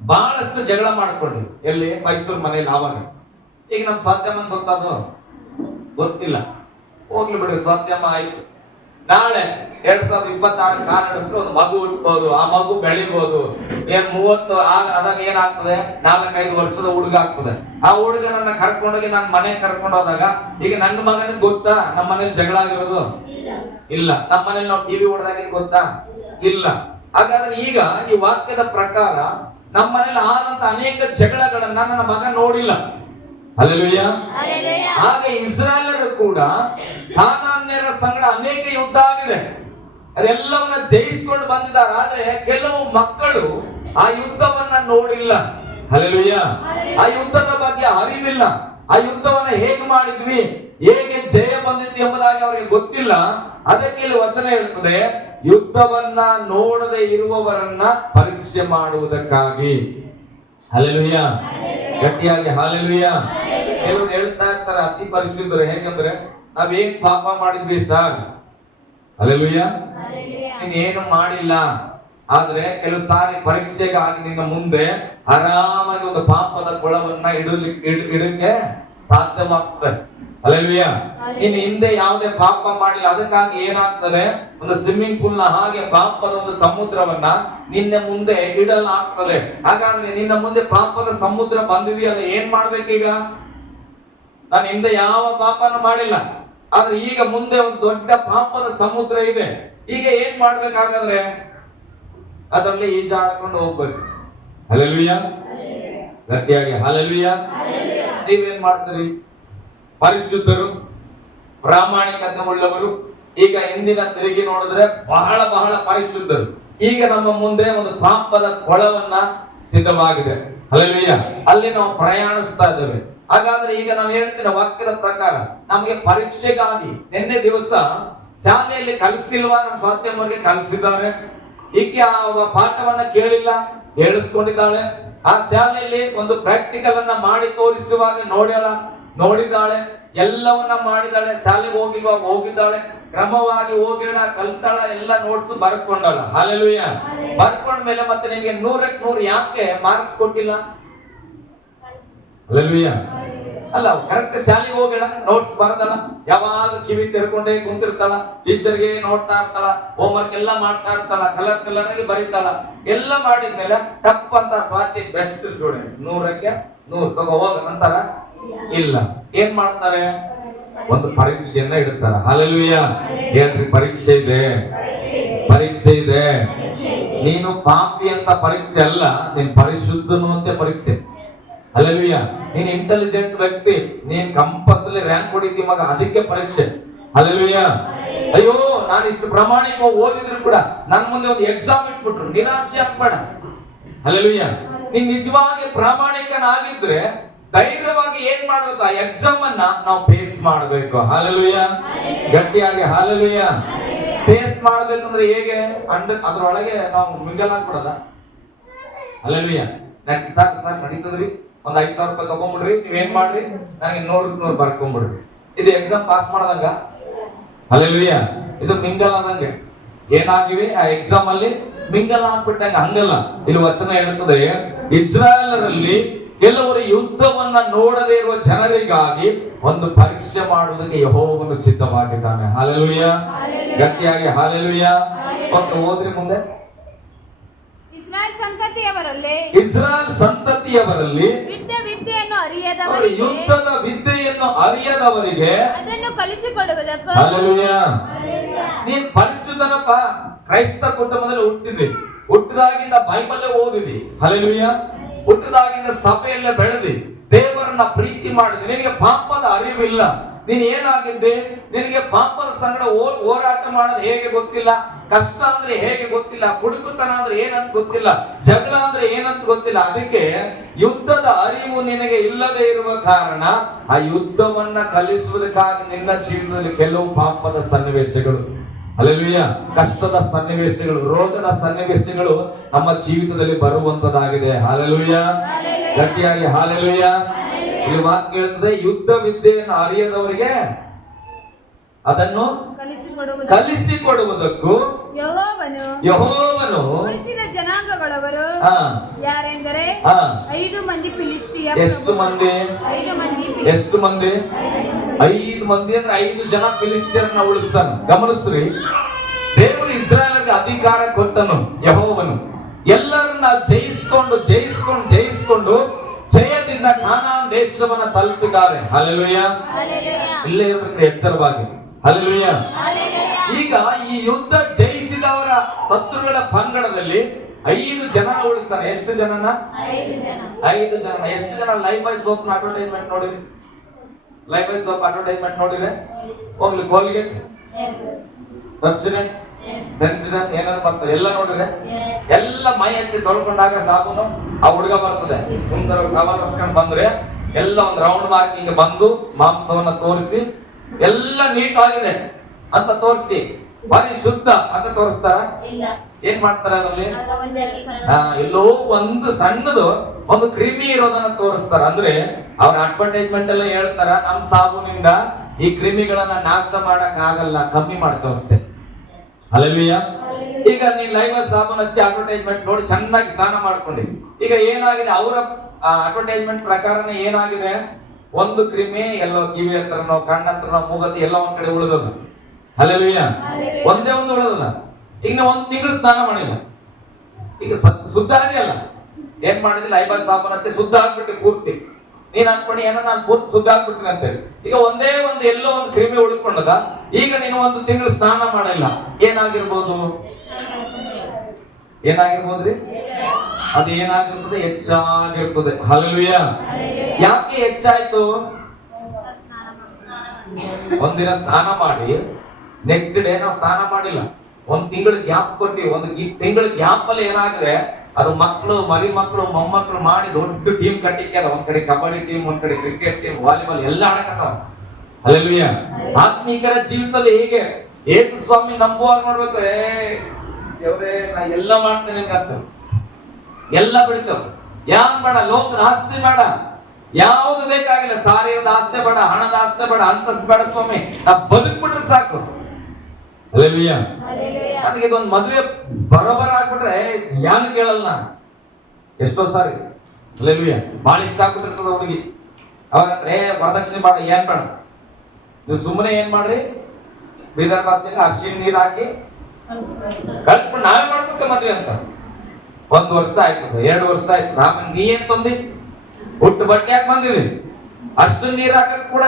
ಬಹಳಷ್ಟು ಜಗಳ ಮಾಡ್ಕೊಂಡಿವಿ. ಎಲ್ಲಿ? ಮೈಸೂರು ಮನೆಯಲ್ಲಿ. ಆವಾಗ ಈಗ ನಮ್ ಸತ್ಯಮ್ಮನ್ ಗೊತ್ತಾದ ಗೊತ್ತಿಲ್ಲ, ಹೋಗ್ಲಿ ಬಿಡ್ರಿ, ಸತ್ಯಮ್ಮ ಆಯ್ತು. ನಾಳೆ 2026 ಕಾಲ ನಡೆಸಿದ್ರೆ ಒಂದು ಮಗು ಹುಟ್ಬೋದು, ಆ ಮಗು ಬೆಳಿಬಹುದು. 30 ಆದಾಗ ಏನಾಗ್ತದೆ? 4-5 ವರ್ಷದ ಹುಡುಗ ಆಗ್ತದೆ. ಆ ಹುಡುಗನನ್ನ ಕರ್ಕೊಂಡೋಗಿ ನಾನು ಮನೆಗೆ ಕರ್ಕೊಂಡು ಹೋದಾಗ, ಈಗ ನನ್ನ ಮಗನಿಗೆ ಗೊತ್ತಾ ನಮ್ಮ ಮನೇಲಿ ಜಗಳ ಆಗಿರೋದು? ಇಲ್ಲ. ನಮ್ಮ ಮನೇಲಿ ನಾವು ಟಿವಿ ಹೊಡೆದಾಗಿದ್ದು ಗೊತ್ತಾ? ಇಲ್ಲ. ಹಾಗಾದ್ರೆ ಈಗ ಈ ವಾಕ್ಯದ ಪ್ರಕಾರ ನಮ್ಮ ಮನೇಲಿ ಆದಂತ ಅನೇಕ ಜಗಳಗಳನ್ನ ನನ್ನ ಮಗ ನೋಡಿಲ್ಲ. ಹಲ್ಲೆಲೂಯ. ಹಾಗೆ ಇಸ್ರಾಯೇಲರು ಕೂಡ ಕಾನಾನ್ಯರ ಸಂಗಡ ಅನೇಕ ಯುದ್ಧ ಆಗಿದೆ, ಅದೆಲ್ಲವನ್ನ ಜಯಿಸಿಕೊಂಡು ಬಂದಿದ್ದಾರೆ. ಆದ್ರೆ ಕೆಲವು ಮಕ್ಕಳು ಆ ಯುದ್ಧವನ್ನ ನೋಡಿಲ್ಲ. ಹಲ್ಲೆಲೂಯ. ಆ ಯುದ್ಧದ ಬಗ್ಗೆ ಅರಿವಿಲ್ಲ. ಆ ಯುದ್ಧವನ್ನ ಹೇಗೆ ಮಾಡಿದ್ವಿ, ಹೇಗೆ ಜಯ ಬಂದಿತ್ತು ಎಂಬುದಾಗಿ ಅವರಿಗೆ ಗೊತ್ತಿಲ್ಲ. ಅದಕ್ಕೆ ಇಲ್ಲಿ ವಚನ ಹೇಳ್ತದೆ, ಯುದ್ಧವನ್ನ ನೋಡದೆ ಇರುವವರನ್ನ ಪರೀಕ್ಷೆ ಮಾಡುವುದಕ್ಕಾಗಿ. ಹಲ್ಲೆಲೂಯ. ಗಟ್ಟಿಯಾಗಿ ಹಲ್ಲೆಲೂಯ. ಕೆಲವರು ಹೇಳ್ತಾ ಇರ್ತಾರೆ, ಅತಿ ಪರಿಶುದ್ಧರು. ಹೇಗೆಂದ್ರೆ, ನಾವೇನ್ ಪಾಪ ಮಾಡಿದ್ವಿ ಸರ್? ಹಲ್ಲೆಲೂಯ. ನೀನೇನು ಮಾಡಿಲ್ಲ. ಆದ್ರೆ ಕೆಲವು ಸಾರಿ ಪರೀಕ್ಷೆಗಾಗಿ ನಿನ್ನ ಮುಂದೆ ಆರಾಮಾಗಿ ಒಂದು ಪಾಪದ ಕೊಳವನ್ನ ಇಡಕ್ಕೆ ಸಾಧ್ಯವಾಗ್ತದೆ. ಹಲ್ಲೆಲೂಯ. ನೀನು ಹಿಂದೆ ಯಾವುದೇ ಪಾಪ ಮಾಡಿಲ್ಲ, ಅದಕ್ಕಾಗಿ ಏನಾಗ್ತದೆ? ಒಂದು ಸ್ವಿಮ್ಮಿಂಗ್ ಪೂಲ್ ನ ಹಾಗೆ ಪಾಪದ ಒಂದು ಸಮುದ್ರವನ್ನ ನಿನ್ನ ಮುಂದೆ ಇಡಲಾಗ್ತದೆ. ಹಾಗಾದ್ರೆ ನಿನ್ನ ಮುಂದೆ ಪಾಪದ ಸಮುದ್ರ ಬಂದಿದೆಯಲ್ಲ, ಏನ್ ಮಾಡ್ಬೇಕೀಗ? ನಾನು ಹಿಂದೆ ಯಾವ ಪಾಪನ ಮಾಡಿಲ್ಲ, ಆದ್ರೆ ಈಗ ಮುಂದೆ ಒಂದು ದೊಡ್ಡ ಪಾಪದ ಸಮುದ್ರ ಇದೆ. ಈಗ ಏನ್ ಮಾಡ್ಬೇಕಾಗಾದ್ರೆ ಅದರಲ್ಲಿ ಈಜಾಡ್ಕೊಂಡು ಹೋಗ್ಬೇಕು. ಹಲ್ಲೆಲೂಯ. ಗಟ್ಟಿಯಾಗಿ ಹಲ್ಲೆಲೂಯ. ನೀವೇನ್ ಮಾಡ್ತೀರಿ? ಪರಿಶುದ್ಧರು, ಪ್ರಾಮಾಣಿಕತೆ ಉಳ್ಳವರು. ಈಗ ಹಿಂದಿನ ತಿರುಗಿ ನೋಡಿದ್ರೆ ಬಹಳ ಬಹಳ ಪರಿಶುದ್ಧರು. ಈಗ ನಮ್ಮ ಮುಂದೆ ಒಂದು ಪಾಪದ ಕೊಳವನ್ನ ಸಿದ್ಧವಾಗಿದೆ. ಹಲ್ಲೆಲೂಯ. ಅಲ್ಲಿ ನಾವು ಪ್ರಯಾಣಿಸ್ತಾ ಇದ್ದೇವೆ. ಹಾಗಾದ್ರೆ ಈಗ ನಾನು ಹೇಳ್ತೀನಿ ವಾಕ್ಯದ ಪ್ರಕಾರ, ನಮಗೆ ಪರೀಕ್ಷೆಗಾಗಿ ನಿನ್ನೆ ದಿವಸ ಶಾಲೆಯಲ್ಲಿ ಕಲಿಸಿಲ್ವಾ? ನಮ್ಮ ಸ್ವಾತ್ಯಮ್ಮರಿಗೆ ಕಲಿಸಿದ್ದಾರೆ. ಈಕೆ ಆ ಪಾಠವನ್ನ ಕೇಳಿಲ್ಲ, ಹೇಳಿಸ್ಕೊಂಡಿದ್ದಾಳೆ. ಆ ಶಾಲೆಯಲ್ಲಿ ಒಂದು ಪ್ರಾಕ್ಟಿಕಲ್ ಅನ್ನ ಮಾಡಿ ತೋರಿಸುವಾಗ ನೋಡಿದ್ದಾಳೆ, ಎಲ್ಲವನ್ನ ಮಾಡಿದಾಳೆ. ಶಾಲೆಗೆ ಹೋಗಿಲ್ವಾಗ ಹೋಗಿದ್ದಾಳೆ, ಕ್ರಮವಾಗಿ ಹೋಗಿಳ ಕಲ್ತಾಳ, ಎಲ್ಲ ನೋಟ್ಸ್ ಬರ್ಕೊಂಡಾಳ. ಹಲ್ಲೆಲೂಯ. ಬರ್ಕೊಂಡ್ಮೇಲೆ ಮತ್ತೆ ನಿಮಗೆ 100ಕ್ಕೆ 100 ಯಾಕೆ ಮಾರ್ಕ್ಸ್ ಕೊಟ್ಟಿಲ್ಲ? ಹಲ್ಲೆಲೂಯ. ಅಲ್ಲ, ಕರೆಕ್ಟ್ ಶಾಲೆಗೆ ಹೋಗಿಳ, ನೋಟ್ಸ್ ಬರದಲ್ಲ, ಯಾವಾಗ ಕಿವಿ ತೆರ್ಕೊಂಡೇ ಕುಂತಿರ್ತಾಳ, ಟೀಚರ್ಗೆ ನೋಡ್ತಾ ಇರ್ತಾಳ, ಹೋಮ್ ವರ್ಕ್ ಎಲ್ಲ ಮಾಡ್ತಾ ಇರ್ತಾಳ, ಕಲರ್ ಆಗಿ ಬರೀತಾಳ. ಎಲ್ಲ ಮಾಡಿದ್ಮೇಲೆ ತಪ್ಪಂತ ಸ್ವಾತಿ ಬೆಸ್ಟ್ ಸ್ಟೂಡೆಂಟ್, 100ಕ್ಕೆ 100 ತಗೋ ಹೋಗ ಅಂತಾರ? ಇಲ್ಲ. ಏನ್ ಮಾಡ್ತಾರೆ? ಒಂದು ಪರೀಕ್ಷೆಯನ್ನ ಇಡ್ತಾರೆ. ಹಲ್ಲೆಲೂಯ. ಹೇಳ್ರಿ, ಪರೀಕ್ಷೆ ಇದೆ, ಪರೀಕ್ಷೆ ಇದೆ. ನೀನು ಪಾಪಿ ಅಂತ ಪರೀಕ್ಷೆ ಅಲ್ಲ, ನೀನ್ ಪರಿಶುದ್ಧನು ಅಂತ ಪರೀಕ್ಷೆ. ಹಲ್ಲೆಲೂಯ. ನೀನ್ ಇಂಟೆಲಿಜೆಂಟ್ ವ್ಯಕ್ತಿ, ನೀನ್ ಕಂಪಲ್ಸರಿ ರ್ಯಾಂಕ್ ಹೊಡಿತಿ ಮಗ, ಅದಕ್ಕೆ ಪರೀಕ್ಷೆ. ಹಲ್ಲೆಲೂಯ. ಅಯ್ಯೋ, ನಾನು ಇಷ್ಟು ಪ್ರಾಮಾಣಿಕ ಓದಿದ್ರು ಕೂಡ ನನ್ನ ಮುಂದೆ ಒಂದು ಎಕ್ಸಾಮ್ ಇಟ್ಬಿಟ್ರು, ನಿರಾಶೆ ಆಗ್ಬೇಡ. ಹಲ್ಲೆಲೂಯ. ನೀನ್ ನಿಜವಾಗಿ ಪ್ರಾಮಾಣಿಕನಾಗಿದ್ರೆ ಧೈರ್ಯವಾಗಿ ಏನ್ ಮಾಡ್ಬೇಕು? ಆ ಎಕ್ಸಾಮ್ ಅನ್ನ ನಾವು ಫೇಸ್ ಮಾಡ್ಬೇಕು. ಹಲ್ಲೆಲೂಯ. ಗಟ್ಟಿಯಾಗಿ ಹಲ್ಲೆಲೂಯ. ಫೇಸ್ ಮಾಡ್ಬೇಕಂದ್ರೆ ಹೇಗೆ? ಅದ್ರೊಳಗೆ ನಾವು ಮಿಂಗಲ್ ಆಗ್ಬಿಡದ. ಹಲ್ಲೆಲೂಯ. ಸಾಕು ನಡೀತದ್ರಿ, ಒಂದ್ 5,000 ರೂಪಾಯಿ ತಗೊಂಡ್ಬಿಡ್ರಿ, ನೀವೇನ್ ಮಾಡ್ರಿ, ನನಗೆ 100ಕ್ಕೆ 100 ಬರ್ಕೊಂಡ್ಬಿಡ್ರಿ. ಇದು ಎಕ್ಸಾಮ್ ಪಾಸ್ ಮಾಡದಂಗ? ಹಲ್ಲೆಲೂಯ. ಇದು ಮಿಂಗಲ್ ಆದಂಗೆ. ಏನಾಗಿವಿ? ಆ ಎಕ್ಸಾಮ್ ಅಲ್ಲಿ ಮಿಂಗಲ್ ಹಾಕ್ಬಿಟ್ಟಂಗ ಹಂಗಲ್ಲ. ಇಲ್ಲಿ ವಚನ ಹೇಳ್ತದೆ, ಇಸ್ರಾಯೇಲರಲ್ಲಿ ಕೆಲವರು ಯುದ್ಧವನ್ನ ನೋಡದೇ ಇರುವ ಜನರಿಗಾಗಿ ಒಂದು ಪರೀಕ್ಷೆ ಮಾಡುವುದಕ್ಕೆ ಯೆಹೋವನು ಸಿದ್ಧವಾಗಿದ್ದಾನೆ. ಹಾಲೆಲೂಯಾ, ಗಟ್ಟಿಯಾಗಿ ಹಾಲೆಲೂಯಾ. ಓಕೆ, ಓದ್ರಿ ಮುಂದೆ. ಇಸ್ರಾಯೇಲ್ ಸಂತತಿಯವರಲ್ಲಿ ಯುದ್ಧದ ವಿದ್ಯೆಯನ್ನು ಅರಿಯದವರಿಗೆ ಅದನ್ನು ಕಲಿಸಿಕೊಡುವುದಕ್ಕೂ. ಹಾಲೆಲೂಯಾ. ನೀನ್ ಪರಿಶುದ್ಧನಪ್ಪ, ಕ್ರೈಸ್ತ ಕುಟುಂಬದಲ್ಲಿ ಹುಟ್ಟಿದಾಗಿಂದ ಬೈಬಲ್ ಓದಿದಿ. ಹಾಲೆಲೂಯಾ. ಹುಟ್ಟಿದಾಗಿಂದ ಸಭೆಯಲ್ಲೇ ಬೆಳೆದಿ, ದೇವರನ್ನ ಪ್ರೀತಿ ಮಾಡಿದಿ, ನಿನಗೆ ಪಾಪದ ಅರಿವಿಲ್ಲ. ನೀನ್ ಏನಾಗಿದ್ದೆ? ನಿನಗೆ ಪಾಪದ ಸಂಗಡ ಹೋರಾಟ ಮಾಡೋದು ಹೇಗೆ ಗೊತ್ತಿಲ್ಲ, ಕಷ್ಟ ಅಂದ್ರೆ ಹೇಗೆ ಗೊತ್ತಿಲ್ಲ, ಕುಡುಕುತನ ಅಂದ್ರೆ ಏನಂತ ಗೊತ್ತಿಲ್ಲ, ಜಗಳ ಅಂದ್ರೆ ಏನಂತ ಗೊತ್ತಿಲ್ಲ. ಅದಕ್ಕೆ ಯುದ್ಧದ ಅರಿವು ನಿನಗೆ ಇಲ್ಲದೆ ಇರುವ ಕಾರಣ ಆ ಯುದ್ಧವನ್ನ ಕಲಿಸುವುದಕ್ಕಾಗಿ ನಿನ್ನ ಜೀವನದಲ್ಲಿ ಕೆಲವು ಪಾಪದ ಸನ್ನಿವೇಶಗಳು, ಹಲ್ಲೆಲೂಯಾ, ಕಷ್ಟದ ಸನ್ನಿವೇಶಗಳು, ರೋಗದ ಸನ್ನಿವೇಶಗಳು ನಮ್ಮ ಜೀವಿತದಲ್ಲಿ ಬರುವಂತದಾಗಿದೆ. ಹಲ್ಲೆಲೂಯಾ, ಗಟ್ಟಿಯಾಗಿ ಹಲ್ಲೆಲೂಯಾ. ಇಲ್ಲಿ ವಾಕ್ಯ ಹೇಳ್ತದೆ, ಯುದ್ಧ ವಿದ್ಯೆಯನ್ನು ಅರಿಯದವರಿಗೆ ಅದನ್ನು ಕಲಿಸಿಕೊಡುವುದಕ್ಕೂ ಯೆಹೋವನು ಉಳಿಸಿದ ಜನಾಂಗಗಳವರು ಯಾರೆಂದರೆ 5 ಮಂದಿ ಫಿಲಿಷ್ಟಿಯ. ಎಷ್ಟು ಮಂದಿ? 5 ಮಂದಿ. 5 ಮಂದಿ ಅಂದ್ರೆ 5 ಜನ ಫಿಲಿಷ್ಟಿಯರನ್ನ ಉಳಿಸ್ತಾನೆ. ಗಮನಿಸ್ರಿ, ದೇವರು ಇಸ್ರಾಯೇಲರಿಗೆ ಅಧಿಕಾರ ಕೊಟ್ಟನು ಯೆಹೋವನು. ಎಲ್ಲರನ್ನ ಜಯಿಸಿಕೊಂಡು ಜಯದಿಂದ ಕಾನಾನ್ ದೇಶವನ್ನ ತಲುಪಿದ್ದಾರೆ. ಹಲ್ಲೆಲೂಯಾ. ಇಲ್ಲೇ ಇರಬೇಕು ಎಚ್ಚರವಾಗಿ. ಹಲ್ಲೆಲೂಯಾ. ಈಗ ಈ ಯುದ್ಧ ಜಯಿಸಿದವರ ಶತ್ರುಗಳ ಪಂಗಡದಲ್ಲಿ 5 ಜನ ಉಳಿಸ್ತಾನೆ. ಎಷ್ಟು ಜನನ? 5 ಜನ. ಎಷ್ಟು ಜನ ಲೈಫ್ ಬಾಯ್ ಸೋಪ್ ಅಡ್ವರ್ಟೈಸ್ಮೆಂಟ್ ನೋಡಿರಿ? ಲೈಫ್ ಬಾಯ್ ಸೋಪ್ ಅಡ್ವರ್ಟೈಸ್ಮೆಂಟ್ ನೋಡಿದ್ರೆ ಹೋಗ್ಲಿ, ಕೋಲ್ಗೇಟ್, ಸೆನ್ಸಿಡನ್ ಏನಾದ್ರು ಬರ್ತದೆ ಎಲ್ಲ ನೋಡಿದ್ರೆ, ಎಲ್ಲ ಮೈ ಹಚ್ಚಿ ತೊಳ್ಕೊಂಡಾಗ ಸಾಬೂನು ಆ ಹುಡುಗ ಬರ್ತದೆ. ಸುಂದರ ಕವಲ್ ಹೊಸ್ಕೊಂಡು ಬಂದ್ರೆ ಎಲ್ಲ ಒಂದು ರೌಂಡ್ ಮಾರ್ಕಿಂಗ್ ಬಂದು ಮಾಂಸವನ್ನ ತೋರಿಸಿ ಎಲ್ಲ ನೀಟ್ ಆಗಿದೆ ಅಂತ ತೋರಿಸಿ ಬಾರಿ ಶುದ್ಧ ಅಂತ ತೋರಿಸ್ತಾರ. ಏನ್ ಮಾಡ್ತಾರೆ ಅದರಲ್ಲಿ? ಎಲ್ಲೋ ಒಂದು ಸಣ್ಣದು ಒಂದು ಕ್ರಿಮಿ ಇರೋದನ್ನ ತೋರಿಸ್ತಾರ. ಅಂದ್ರೆ ಅವ್ರ ಅಡ್ವರ್ಟೈಸ್ಮೆಂಟ್ ಎಲ್ಲ ಹೇಳ್ತಾರ, ನಮ್ ಸಾಬೂನಿಂದ ಈ ಕ್ರಿಮಿಗಳನ್ನ ನಾಶ ಮಾಡಕ್ ಆಗಲ್ಲ, ಕಮ್ಮಿ ಮಾಡಿ ತೋರಿಸ್ತೇವೆ. ಹಲ್ಲೆಲೂಯಾ. ಈಗ ನೀನ್ ಲೈವ್ ಸಾಬೂನ್ ಹಚ್ಚಿ ಅಡ್ವರ್ಟೈಸ್ಮೆಂಟ್ ನೋಡಿ ಚೆನ್ನಾಗಿ ಸ್ನಾನ ಮಾಡ್ಕೊಂಡಿ. ಈಗ ಏನಾಗಿದೆ, ಅವರ ಅಡ್ವರ್ಟೈಸ್ಮೆಂಟ್ ಪ್ರಕಾರನೇ ಏನಾಗಿದೆ, ಒಂದು ಕ್ರಿಮಿ ಎಲ್ಲೋ ಕಿವಿ ಹತ್ರನೋ ಕಣ್ಣ ಹತ್ರನೋ ಮೂಗತಿ ಎಲ್ಲ ಒಂದ್ ಕಡೆ ಉಳಿದದ. ಹಲ್ಲೆಲೂಯಾ. ಒಂದೇ ಒಂದು ಉಳಿದದ. ಈಗ ನಾವು 1 ತಿಂಗಳು ಸ್ನಾನ ಮಾಡಿಲ್ಲ, ಈಗ ಶುದ್ಧ ಆಗಿಲ್ಲ. ಏನ್ ಮಾಡಿದಿಲ್ಲ, ಲೈವ್ ಸಾಬೂನ್ ಹಚ್ಚಿ ಶುದ್ಧ ಆಗ್ಬಿಟ್ಟು ಪೂರ್ತಿ. ನೀನ್ ಅನ್ಕೊಂಡು ಏನೋ ನಾನು ಪೂರ್ತಿ ಶುದ್ಧ ಆಗ್ಬಿಟ್ಟಿನಿ ಅಂತೇಳಿ. ಈಗ ಒಂದೇ ಒಂದು ಎಲ್ಲೋ ಒಂದು ಕ್ರಿಮಿ ಉಳ್ಕೊಂಡದ. ಈಗ ನೀನು 1 ತಿಂಗಳು ಸ್ನಾನ ಮಾಡಿಲ್ಲ, ಏನಾಗಿರ್ಬೋದು? ಏನಾಗಿರ್ಬೋದ್ರಿ? ಅದು ಏನಾಗಿರ್ತದೆ? ಹೆಚ್ಚಾಗಿರ್ತದೆ. ಹಲ್ಲೆಲೂಯಾ. ಯಾಕೆ ಹೆಚ್ಚಾಯ್ತು? ಒಂದಿನ ಸ್ನಾನ ಮಾಡಿ ನೆಕ್ಸ್ಟ್ ಡೇ ನಾವು ಸ್ನಾನ ಮಾಡಿಲ್ಲ, 1 ತಿಂಗಳು ಗ್ಯಾಪ್ ಕೊಟ್ಟಿ. 1 ತಿಂಗಳು ಗ್ಯಾಪ್ ಅಲ್ಲಿ ಏನಾಗಿದೆ, ಅದು ಮಕ್ಕಳು, ಮರಿ ಮಕ್ಕಳು, ಮೊಮ್ಮಕ್ಕಳು ಮಾಡಿ ದೊಡ್ಡ ಟೀಮ್ ಕಟ್ಟಿಕ್ಕೆ ಅದ. ಒಂದ್ ಕಡೆ ಕಬಡ್ಡಿ ಟೀಮ್, ಒಂದ್ ಕಡೆ ಕ್ರಿಕೆಟ್ ಟೀಮ್, ವಾಲಿಬಾಲ್ ಎಲ್ಲ ಆಡಕತ್ತಾವ. ಹಲ್ಲೆಲೂಯಾ. ಆತ್ಮೀಕರ ಜೀವಿತದಲ್ಲಿ ಹೀಗೆ ಯೇಸು ಸ್ವಾಮಿ ನಂಬುವಾಗ ನೋಡ್ಬೇಕು, ದೇವ್ರೇ ನಾ ಎಲ್ಲ ಮಾಡ್ತೇನೆ ಅಂತ ಎಲ್ಲ ಬಿಡ್ತೇವೆ. ಯಾನ್ ಬೇಡ, ಲೋಕದ ಆಸೆ ಬೇಡ, ಯಾವ್ದು ಬೇಕಾಗಿಲ್ಲ, ಸಾರಿರದ ಆಸೆ ಬೇಡ, ಹಣದ ಆಸೆ ಬೇಡ, ಅಂತಸ್ತು ಬೇಡ ಸ್ವಾಮಿ, ನಾ ಬದುಕ್ಬಿಟ್ರೆ ಸಾಕು. ಹಲ್ಲೆಲೂಯಾ. ನನಗೆ ಇದೊಂದು ಮದುವೆ ಬರೋಬರ ಆಗ್ಬಿಟ್ರೆ ಯಾನು ಕೇಳಲ್ಲ ನಾನು. ಎಷ್ಟೋ ಸಾರಿ ಹಲ್ಲೆಲೂಯಾ ಭಾಳ ಇಷ್ಟ ಆಗ್ಬಿಟ್ಟಿರ್ತದ ಹುಡುಗಿ. ಅವಾಗ ವರದಕ್ಷಿಣೆ ಬೇಡ, ಏನ್ ಬೇಡ, ನೀವು ಸುಮ್ಮನೆ ಏನ್ ಮಾಡ್ರಿ, ಬೀದರ್ ಭಾಷೆಯಲ್ಲಿ ಅರ್ಶಿನ ನೀರು ಹಾಕಿ ಕಳ್ಸ್ಬಿಟ್ಟು ನಾವೇ ಮಾಡ್ಕೊತೇವೆ ಮದ್ವೆ ಅಂತ. 1 ವರ್ಷ ಆಯ್ತದ, 2 ವರ್ಷ ಆಯ್ತದ. ಆಮೇಲೆ ನೀ ಏನ್ ತಂದಿ, ಹುಟ್ಟು ಬಟ್ಟೆ ಯಾಕೆ ಬಂದಿದೆ, ಅರ್ಶಿನ ನೀರ್ ಹಾಕಕ್ ಕೂಡ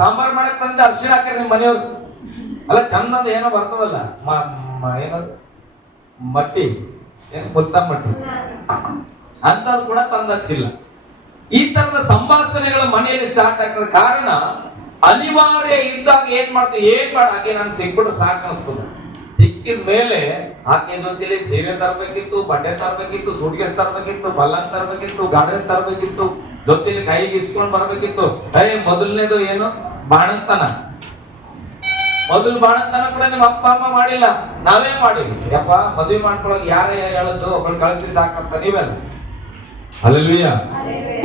ಸಾಂಬಾರ್ ಮಾಡಕ್ ತಂದೆ ಅರ್ಶಿನ ಹಾಕ್ಯಾರ ನಿಮ್ ಮನೆಯವ್ರು. ಅಲ್ಲ ಚಂದಂದ ಏನೋ ಬರ್ತದಲ್ಲ, ಏನದು ಮಟ್ಟಿ, ಏನು ಮುತ್ತ ಮಟ್ಟಿ ಅಂತದ್ ಕೂಡ ತಂದಚ್ಚಿಲ್ಲ. ಈ ತರದ ಸಂಭಾಷಣೆಗಳು ಮನೆಯಲ್ಲಿ ಸ್ಟಾರ್ಟ್ ಆಗ್ತದೆ. ಕಾರಣ ಅನಿವಾರ್ಯ ಇದ್ದಾಗ ಏನ್ ಮಾಡ್ತೀವಿ, ಏನ್ ಬೇಡ, ಹಾಗೆ ನಾನು ಸಿಕ್ಬಿಟ್ರೆ ಸಾಕು ಅನಿಸ್ತದೆ. ಸಿಕ್ಕಿದ ಮೇಲೆ ಆಕೆ ಜೊತೆಲಿ ಸೀರೆ ತರಬೇಕಿತ್ತು, ಬಟ್ಟೆ ತರಬೇಕಿತ್ತು, ಸೂಟ್ಕೇಸ್ ತರಬೇಕಿತ್ತು, ಬಲ್ಲಂಗ್ ತರಬೇಕಿತ್ತು, ಗಾಡ್ರೆ ತರಬೇಕಿತ್ತು, ಜೊತೆಲಿ ಕೈಗೆ ಇಸ್ಕೊಂಡ್ ಬರ್ಬೇಕಿತ್ತು. ಮೊದಲನೇದು ಏನು, ಬಾಣಂತನ. ಮೊದಲು ಬಾಣಂತನ ಕೂಡ ನಿಮ್ಮ ಅಪ್ಪ ಅಮ್ಮ ಮಾಡಿಲ್ಲ, ನಾವೇ ಮಾಡಿವಿ. ಯಪ್ಪ ಮದುವೆ ಮಾಡ್ಕೊಳಕ್ ಯಾರೇ ಹೇಳದ್ದು, ಒಬ್ಬಳು ಕಳಿಸಿ ಸಾಕಂತ ನೀವೆಲ್ಲ. ಹಲ್ಲೆಲೂಯಾ.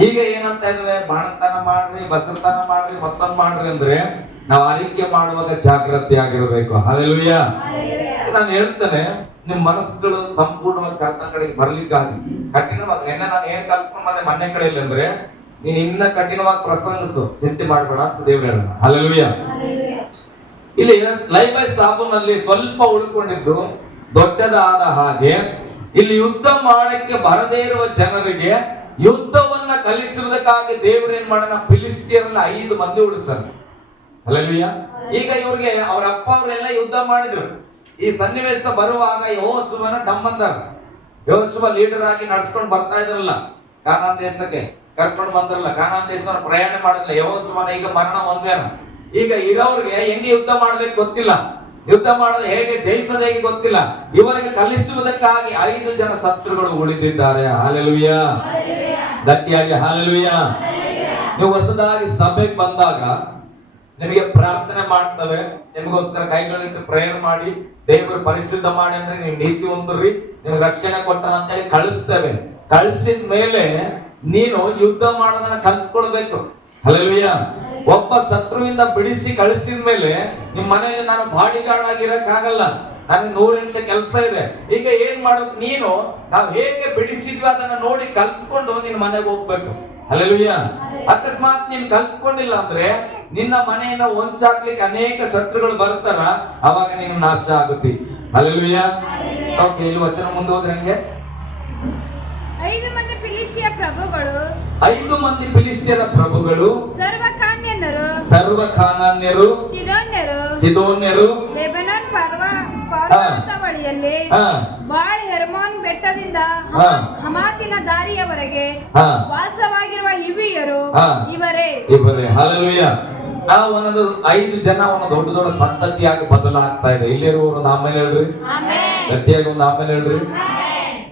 ಈಗ ಏನಂತ ಇದ್ವಿ, ಬಾಣಂತನ ಮಾಡ್ರಿ, ಬಸರ್ತನ ಮಾಡ್ರಿ, ಮತ್ತೊಂದು ಮಾಡ್ರಿ ಅಂದ್ರೆ ನಾವು ಆರೈಕೆ ಮಾಡುವಾಗ ಜಾಗೃತಿ ಆಗಿರ್ಬೇಕು. ಹಲ್ಲೆಲೂಯಾ. ನಾನು ಹೇಳ್ತೇನೆ, ನಿಮ್ ಮನಸ್ಸುಗಳು ಸಂಪೂರ್ಣವಾಗಿ ಕರ್ತನ ಕಡೆಗೆ ಬರ್ಲಿಕ್ಕಾಗಿ ಕಠಿಣವಾಗಿ ನಿನ್ನೆ ನಾನು ಏನ್ ಕಲ್ತ್ಕೊಂಡ್ ಬಂದೆ ಮನೆ ಕಡೆಯಲ್ಲಿ ಅಂದ್ರೆ ನೀನ್ ಇನ್ನ ಕಠಿಣವಾಗಿ ಪ್ರಸಂಗಿಸು, ಚಿಂತೆ ಮಾಡ್ಬೇಡ ಅಂತ ದೇವ್ರು ಹೇಳ. ಹಲ್ಲೆಲೂಯಾ. ಇಲ್ಲಿ ಲೈಫ್ ಬೈ ಸಾಬೂನಲ್ಲಿ ಸ್ವಲ್ಪ ಉಳ್ಕೊಂಡಿದ್ದು ದೊಡ್ಡದಾದ ಹಾಗೆ ಇಲ್ಲಿ ಯುದ್ಧ ಮಾಡಕ್ಕೆ ಬರದೇ ಇರುವ ಜನರಿಗೆ ಯುದ್ಧವನ್ನ ಕಲಿಸುವುದಕ್ಕಾಗಿ ದೇವರು ಏನ್ ಮಾಡೋಣ, ಫಿಲಿಸ್ಟಿಯರನ್ನ 5 ಮಂದಿ ಉಳಿಸ್ತಾರೆ. ಹಲ್ಲೆಲೂಯಾ. ಈಗ ಇವ್ರಿಗೆ ಅವ್ರ ಅಪ್ಪ ಅವರೆಲ್ಲ ಯುದ್ಧ ಮಾಡಿದ್ರು. ಈ ಸನ್ನಿವೇಶ ಬರುವಾಗ ಯೆಹೋಶುವನ ಡಮ್ಮಂದಾರ, ಯೆಹೋಶುವ ಲೀಡರ್ ಆಗಿ ನಡ್ಸ್ಕೊಂಡು ಬರ್ತಾ ಇದ್ರಲ್ಲ, ಕಾನಾನ್ ದೇಶಕ್ಕೆ ಕರ್ಕೊಂಡು ಬಂದ್ರಲ್ಲ, ಕಾನಾನ್ ದೇಶವನ್ನು ಪ್ರಯಾಣ ಮಾಡಿದ್ಲ. ಯೆಹೋಶುವನ ಈಗ ಮರಣ ಹೊಂದ್ಯಾನ. ಈಗ ಇರೋರಿಗೆ ಹೆಂಗೆ ಯುದ್ಧ ಮಾಡ್ಬೇಕು ಗೊತ್ತಿಲ್ಲ, ಯುದ್ಧ ಮಾಡೋದು ಹೇಗೆ ಜಯಿಸೋದು ಹೇಗೆ ಗೊತ್ತಿಲ್ಲ. ಇವರಿಗೆ ಕಲಿಸುವುದಕ್ಕಾಗಿ 5 ಜನ ಶತ್ರುಗಳು ಉಳಿದಿದ್ದಾರೆ. ಹಲ್ಲೆಲೂಯಾ. ಗಟ್ಟಿಯಾಗಿ ಹಲ್ಲೆಲೂಯಾ. ನೀವು ಹೊಸದಾಗಿ ಸಭೆಗೆ ಬಂದಾಗ ನಿಮಗೆ ಪ್ರಾರ್ಥನೆ ಮಾಡ್ತವೆ, ನಿಮಗೋಸ್ಕರ ಕೈಗಳಿಟ್ಟು ಪ್ರೇಯರ್ ಮಾಡಿ ದೇವರು ಪರಿಶುದ್ಧ ಮಾಡಿ ಅಂದ್ರೆ ನೀವು ನೀತಿವಂತರ್ರಿ, ನಿಮ್ಗೆ ರಕ್ಷಣೆ ಕೊಟ್ಟನ ಅಂತೇಳಿ ಕಳಿಸ್ತೇವೆ. ಕಳಿಸಿದ ಮೇಲೆ ನೀನು ಯುದ್ಧ ಮಾಡೋದನ್ನ ಕಲ್ತ್ಕೊಳ್ಬೇಕು. ಹಲ್ಲೆಲೂಯಾ. ಒಬ್ಬ ಶತ್ರುವಿಂದ ಬಿಡಿಸಿ ಕಳಿಸಿದ ಮೇಲೆ ನಿಮ್ ಮನೆಯಲ್ಲಿ ನಾನು ಬಾಡಿ ಗಾರ್ಡ್ ಆಗಿರಕ್ಕಾಗಲ್ಲ, ನನಗೆ 108 ಕೆಲಸ ಇದೆ. ಈಗ ಏನ್ ಮಾಡ್ಬೇಕು, ನೀನು ನಾವು ಹೇಗೆ ಬಿಡಿಸಿದ್ವಿ ಅದನ್ನ ನೋಡಿ ಕಲ್ತ್ಕೊಂಡು ನಿನ್ ಮನೆಗೆ ಹೋಗ್ಬೇಕು. ಹಲ್ಲೆಲೂಯಾ. ಅಕಸ್ಮಾತ್ ನೀನ್ ಕಲ್ತ್ಕೊಂಡಿಲ್ಲ ಅಂದ್ರೆ ನಿನ್ನ ಮನೆಯನ್ನ ಹೊಂಚಾಕ್ಲಿಕ್ಕೆ ಅನೇಕ ಶತ್ರುಗಳು ಬರ್ತಾರ, ಅವಾಗ ನೀನು ನಾಶ ಆಗುತ್ತಿ. ಹಲ್ಲೆಲೂಯಾ. ಓಕೆ, ಇಲ್ಲಿ ವಚನ ಮುಂದೆ ಹೋದ್ರೆ ಹಂಗೆ 5 ಮಂದಿ ಫಿಲಿಸ್ಟಿಯ ಪ್ರಭುಗಳು, 5 ಮಂದಿ ಫಿಲಿಸ್ಟಿಯರ ಪ್ರಭುಗಳು, ಸರ್ವಕಾನಾನ್ಯರು, ಚಿದೋನ್ಯರು, ಲೆಬನೋನ್ ಪರ್ವತಾವಳಿಯಲ್ಲಿ ಬಾಳ್ ಹೆರ್ಮೋನ್ ಬೆಟ್ಟದಿಂದ ಹಮಾತಿನ ದಾರಿಯವರೆಗೆ ವಾಸವಾಗಿರುವ ಹಿವಿಯರು ಇವರೇ. ಹಲ್ಲೆಲೂಯಾ. ಆ ಒಂದೊಂದು 5 ಜನ ಒಂದು ದೊಡ್ಡ ದೊಡ್ಡ ಸಂತತಿಯಾಗಿ ಬದಲಾಗ್ತಾ ಇದೆ. ಇಲ್ಲಿರುವ ಒಂದು ಆಮೇಲೆ ಹೇಳ್ರಿ, ಗಟ್ಟಿಯಾಗಿ ಒಂದು ಆಮೇಲೆ ಹೇಳ್ರಿ.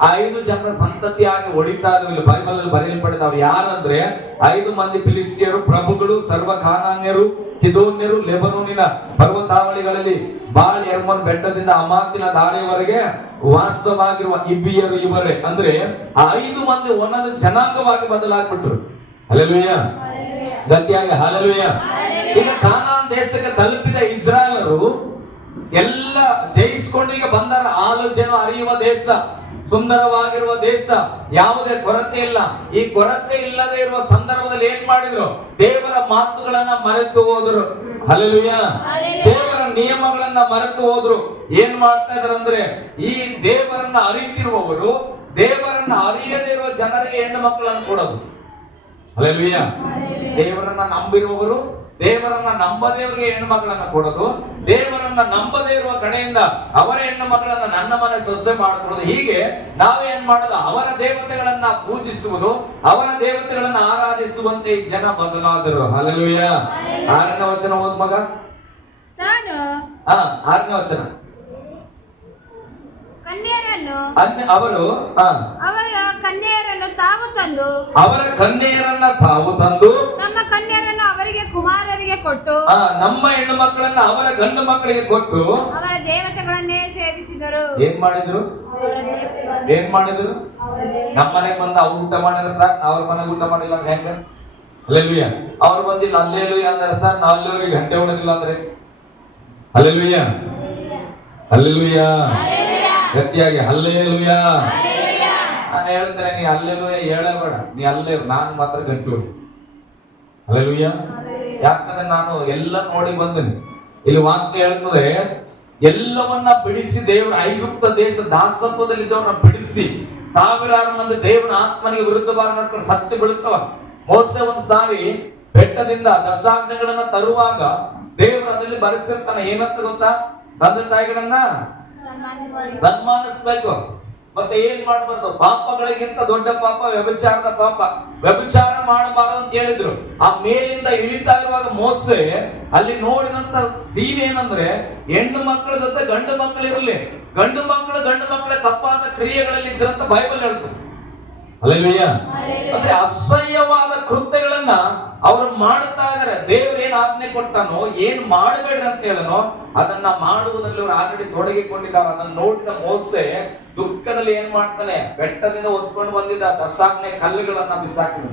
ಆ 5 ಜನರ ಸಂತತಿಯಾಗಿ ಹೊಡಿತಾ ಇದ್ರು. ಇಲ್ಲಿ ಬೈಬಲ್ ಅಲ್ಲಿ ಬರೆಯಲ್ಪಟ್ಟಿದೆ. ಅವ್ರು ಯಾರಂದ್ರೆ 5 ಮಂದಿ ಫಿಲಿಸ್ಟಿಯರು ಪ್ರಭುಗಳು, ಸರ್ವಕಾನಾನ್ಯರು, ಚಿದೋನ್ಯರು, ಲೆಬನೋನಿನ ಪರ್ವತಾವಳಿಗಳಲ್ಲಿ ಬಾಳ್ ಹೆರ್ಮೋನ್ ಬೆಟ್ಟದಿಂದ ಹಮಾತಿನ ದಾರಿಯವರೆಗೆ ವಾಸವಾಗಿರುವ ಹಿಬ್ಬಿಯರು ಇವರೇ. ಅಂದ್ರೆ ಆ 5 ಮಂದಿ ಒಂದೊಂದು ಜನಾಂಗವಾಗಿ ಬದಲಾಗ್ಬಿಟ್ರು. ಹಲ್ಲೆಲೂಯಾ. ಗಟ್ಟಿಯಾಗಿ ಹಲ್ಲೆಲೂಯಾ. ಈಗ ಕಾನಾನ್ ದೇಶಕ್ಕೆ ತಲುಪಿದ ಇಸ್ರಾಯೇಲರು ಎಲ್ಲ ಜಯಿಸ್ಕೊಂಡು ಈಗ ಬಂದಾರ. ಆಲೋಚನೆ ಅರಿಯುವ ದೇಶ, ಸುಂದರವಾಗಿರುವ ದೇಶ, ಯಾವುದೇ ಕೊರತೆ ಇಲ್ಲ. ಈ ಕೊರತೆ ಇಲ್ಲದೆ ಇರುವ ಸಂದರ್ಭದಲ್ಲಿ ಏನ್ ಮಾಡಿದ್ರು, ದೇವರ ಮಾತುಗಳನ್ನ ಮರೆತು ಹೋದ್ರು. ಹಲ್ಲೆಲೂಯಾ. ದೇವರ ನಿಯಮಗಳನ್ನ ಮರೆತು ಹೋದ್ರು. ಏನ್ ಮಾಡ್ತಾ ಇದಾರಂದ್ರೆ, ಈ ದೇವರನ್ನ ಅರಿತಿರುವವರು ದೇವರನ್ನ ಅರಿಯದೇ ಇರುವ ಜನರಿಗೆ ಹೆಣ್ಣು ಮಕ್ಕಳನ್ನು ಕೊಡೋದು. ಹಲ್ಲೆಲೂಯಾ. ದೇವರನ್ನ ನಂಬಿರುವವರು ದೇವರನ್ನ ನಂಬದೇವರಿಗೆ ಹೆಣ್ಣು ಮಕ್ಕಳನ್ನ ಕೊಡೋದು, ದೇವರನ್ನ ನಂಬದೇ ಇರುವ ಕಡೆಯಿಂದ ಅವರ ಹೆಣ್ಣು ಮಕ್ಕಳನ್ನ ನನ್ನ ಮನೆ ಸೊಸೆ ಮಾಡಿಕೊಡೋದು. ಹೀಗೆ ನಾವೇನ್ ಮಾಡೋದು, ಅವರ ದೇವತೆಗಳನ್ನ ಪೂಜಿಸುವುದು, ಅವರ ದೇವತೆಗಳನ್ನ ಆರಾಧಿಸುವಂತೆ ಈ ಜನ ಬದಲಾದರು. ಹಲ್ಲೆಲೂಯಾ. 6ನೇ ವಚನ ಓದ್ ಮಗ. 6ನೇ ವಚನ. ಅವರು ಅವರ ಕನ್ಯೆಯರನ್ನ ತಾವು ತಂದು ನಮ್ಮ ಕನ್ಯೆಯರನ್ನು ಅವರಿಗೆ ಕುಮಾರರಿಗೆ ಕೊಟ್ಟು ನಮ್ಮ ಹೆಣ್ಣು ಮಕ್ಕಳನ್ನ ಅವರ ಗಂಡು ಮಕ್ಕಳಿಗೆ ಕೊಟ್ಟು ಅವರ ದೇವತೆಗಳನ್ನೇ ಸೇವಿಸಿದರು. ಏನ್ ಮಾಡಿದ್ರು? ನಮ್ಮ ಮನೆಗೆ ಬಂದ ಅವ್ರು ಊಟ ಮಾಡಿದ್ರೆ ಸರ್, ಅವ್ರ ಮನೆಗೆ ಊಟ ಮಾಡಿಲ್ಲ ಅಂದ್ರೆ ಹೆಂಗ? ಹಲ್ಲೆಲೂಯಾ. ಅವ್ರು ಬಂದಿಲ್ಲ ಅಲ್ಲೇಲೂಯಾ ಅಂದ್ರೆ ಸರ್, ನಾವು ಅಲ್ಲಿವರೆಗೆ ಗಂಟೆ ಹೊಡೆದಿಲ್ಲ ಅಂದ್ರೆ ಹಲ್ಲೆಲೂಯಾ. ಹಲ್ಲೆಲೂಯಾ. ಗಟ್ಟಿಯಾಗಿ ಹಲ್ಲೆಲೂಯಾ. ನಾನು ಹೇಳ್ತೇನೆ, ನೀ ಅಲ್ಲೆಲೂಯಾ ಹೇಳಬೇಡ, ನೀ ಅಲ್ಲೇ, ನಾನು ಮಾತ್ರ ಗಂಟೆ ಹೊಡಿ. ಹಲ್ಲೆಲೂಯಾ. ಯಾಕಂದ್ರೆ ನಾನು ಎಲ್ಲ ನೋಡಿ ಬಂದನಿ. ಇಲ್ಲಿ ವಾಕ್ಯ ಹೇಳ್ತದೆ, ಎಲ್ಲವನ್ನ ಬಿಡಿಸಿ ದೇವರ ಐಗುಪ್ತ ದೇಶ ದಾಸತ್ವದಲ್ಲಿ ಇದ್ದವ್ರನ್ನ ಬಿಡಿಸಿ ಸಾವಿರಾರು ಮಂದಿ ದೇವರ ಆತ್ಮನಿಗೆ ವಿರುದ್ಧವಾಗಿ ನಡ್ಕೊಂಡು ಸತ್ತು ಬೀಳುತ್ತವ. ಮೋಸೆ ಒಂದು ಸಾರಿ ಬೆಟ್ಟದಿಂದ ದಶಾಜ್ಞೆಗಳನ್ನ ತರುವಾಗ ದೇವರು ಅದರಲ್ಲಿ ಬರೆಸಿರ್ತಾನೆ. ಏನಂತ ಗೊತ್ತಾ? ತಂದೆ ತಾಯಿಗಳನ್ನ ಸನ್ಮಾನಿಸ್ಬೇಕು. ಮತ್ತೆ ಏನ್ ಮಾಡ್ಬಾರ್ದು? ಪಾಪಗಳಿಗಿಂತ ದೊಡ್ಡ ಪಾಪ ವ್ಯಭಿಚಾರದ ಪಾಪ. ವ್ಯಭಿಚಾರ ಮಾಡಬಾರದು ಅಂತ ಹೇಳಿದ್ರು. ಆ ಮೇಲಿಂದ ಇಳಿತಾ ಇರುವಾಗ ಮೋಸೆ ಅಲ್ಲಿ ನೋಡಿದಂತ ಸೀನ್ ಏನಂದ್ರೆ, ಹೆಣ್ಣು ಮಕ್ಕಳ ಜೊತೆ ಗಂಡು ಮಕ್ಕಳು ಇರಲಿ, ಗಂಡು ಮಕ್ಕಳ ತಪ್ಪಾದ ಕ್ರಿಯೆಗಳಲ್ಲಿ ಇದ್ರಂತ ಬೈಬಲ್ ಹೇಳ್ತಾರೆ. ಹಲ್ಲೆಲೂಯಾ. ಅಂದ್ರೆ ಅಸಹ್ಯವಾದ ಕೃತ್ಯಗಳನ್ನ ಅವರು ಮಾಡ್ತಾ ಇದಾರೆ. ದೇವ್ರು ಏನ್ ಆಜ್ಞೆ ಕೊಟ್ಟಾನೋ, ಏನ್ ಮಾಡಬೇಡ್ರಿ ಅಂತ ಹೇಳನೋ ಅದನ್ನ ಮಾಡುವುದರಲ್ಲಿ ಅವರು ಆಲ್ರೆಡಿ ತೊಡಗಿಕೊಂಡಿದ್ದಾರೆ. ಅದನ್ನ ನೋಡಿದ ಮೋಸೆ ದುಃಖದಲ್ಲಿ ಏನ್ ಮಾಡ್ತಾನೆ, ಬೆಟ್ಟದಿಂದ ಹೊತ್ಕೊಂಡು ಬಂದಿದ್ದ ದಶಾಜ್ಞೆ ಕಲ್ಲುಗಳನ್ನ ಬಿಸಾಕಿದ್ರು.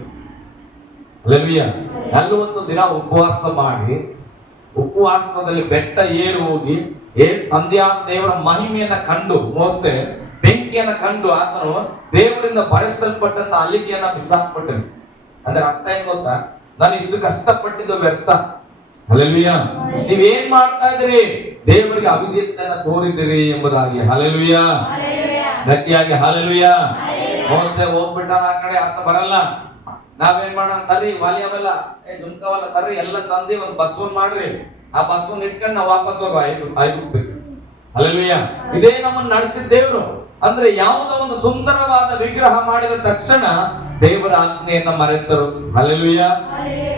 ಹಲ್ಲೆಲೂಯಾ. 40 ದಿನ ಉಪವಾಸ ಮಾಡಿ, ಉಪವಾಸದಲ್ಲಿ ಬೆಟ್ಟ ಏರು ಹೋಗಿ ತಂದೆಯಾದ ದೇವರ ಮಹಿಮೆಯನ್ನ ಕಂಡು ಮೋಸೆ ಬೆಂಕಿಯನ್ನ ಕಂಡು ಆತನು ದೇವರಿಂದ ಬರೆಸಲ್ಪಟ್ಟಂತ ಅಲಿಗೆಯನ್ನ ಬಿಸಾಕ್ಬಿಟ್ಟನು. ಅಂದ್ರೆ ಅರ್ಥ ಏನ್ ಗೊತ್ತಾ? ನಾನು ಇಷ್ಟು ಕಷ್ಟಪಟ್ಟಿದ್ದು ವ್ಯರ್ಥ. ಹಲ್ಲೆಲೂಯಾ. ನೀವೇನ್ ಮಾಡ್ತಾ ಇದ್ದೀರಿ? ದೇವರಿಗೆ ಅವಿಧೇಯತೆಯನ್ನ ತೋರಿದಿರಿ ಎಂಬುದಾಗಿ. ಹಲ್ಲೆಲೂಯಾ. ಗಟ್ಟಿಯಾಗಿ ಹಲ್ಲೆಲೂಯಾ. ಮೋಸೆ ಹೋಗ್ಬಿಟ್ಟಾನ ಆ ಕಡೆ, ಆತ ಬರಲ್ಲ. ನಾವೇನ್ ಮಾಡೋಣ? ತರ್ರಿ ವಾಲಿಯವಲ್ಲ, ಜುಮ್ಕವಲ್ಲ, ತರ್ರಿ ಎಲ್ಲ ತಂದಿ ಒಂದು ಬಸ್ವನ್ ಮಾಡ್ರಿ. ಆ ಬಸ್ವನ್ ಇಟ್ಕೊಂಡು ನಾವು ವಾಪಸ್ ಹೋಗೋ ಐಗುಪ್ತಕ್ಕೆ. ಹಲ್ಲೆಲೂಯಾ. ಇದೇ ನಮ್ಮನ್ನು ನಡೆಸಿದ ದೇವರು. ಅಂದ್ರೆ ಯಾವುದೋ ಒಂದು ಸುಂದರವಾದ ವಿಗ್ರಹ ಮಾಡಿದ ತಕ್ಷಣ ದೇವರ ಆಜ್ಞೆಯನ್ನ ಮರೆತರು. ಹಲ್ಲೆಲೂಯಾ.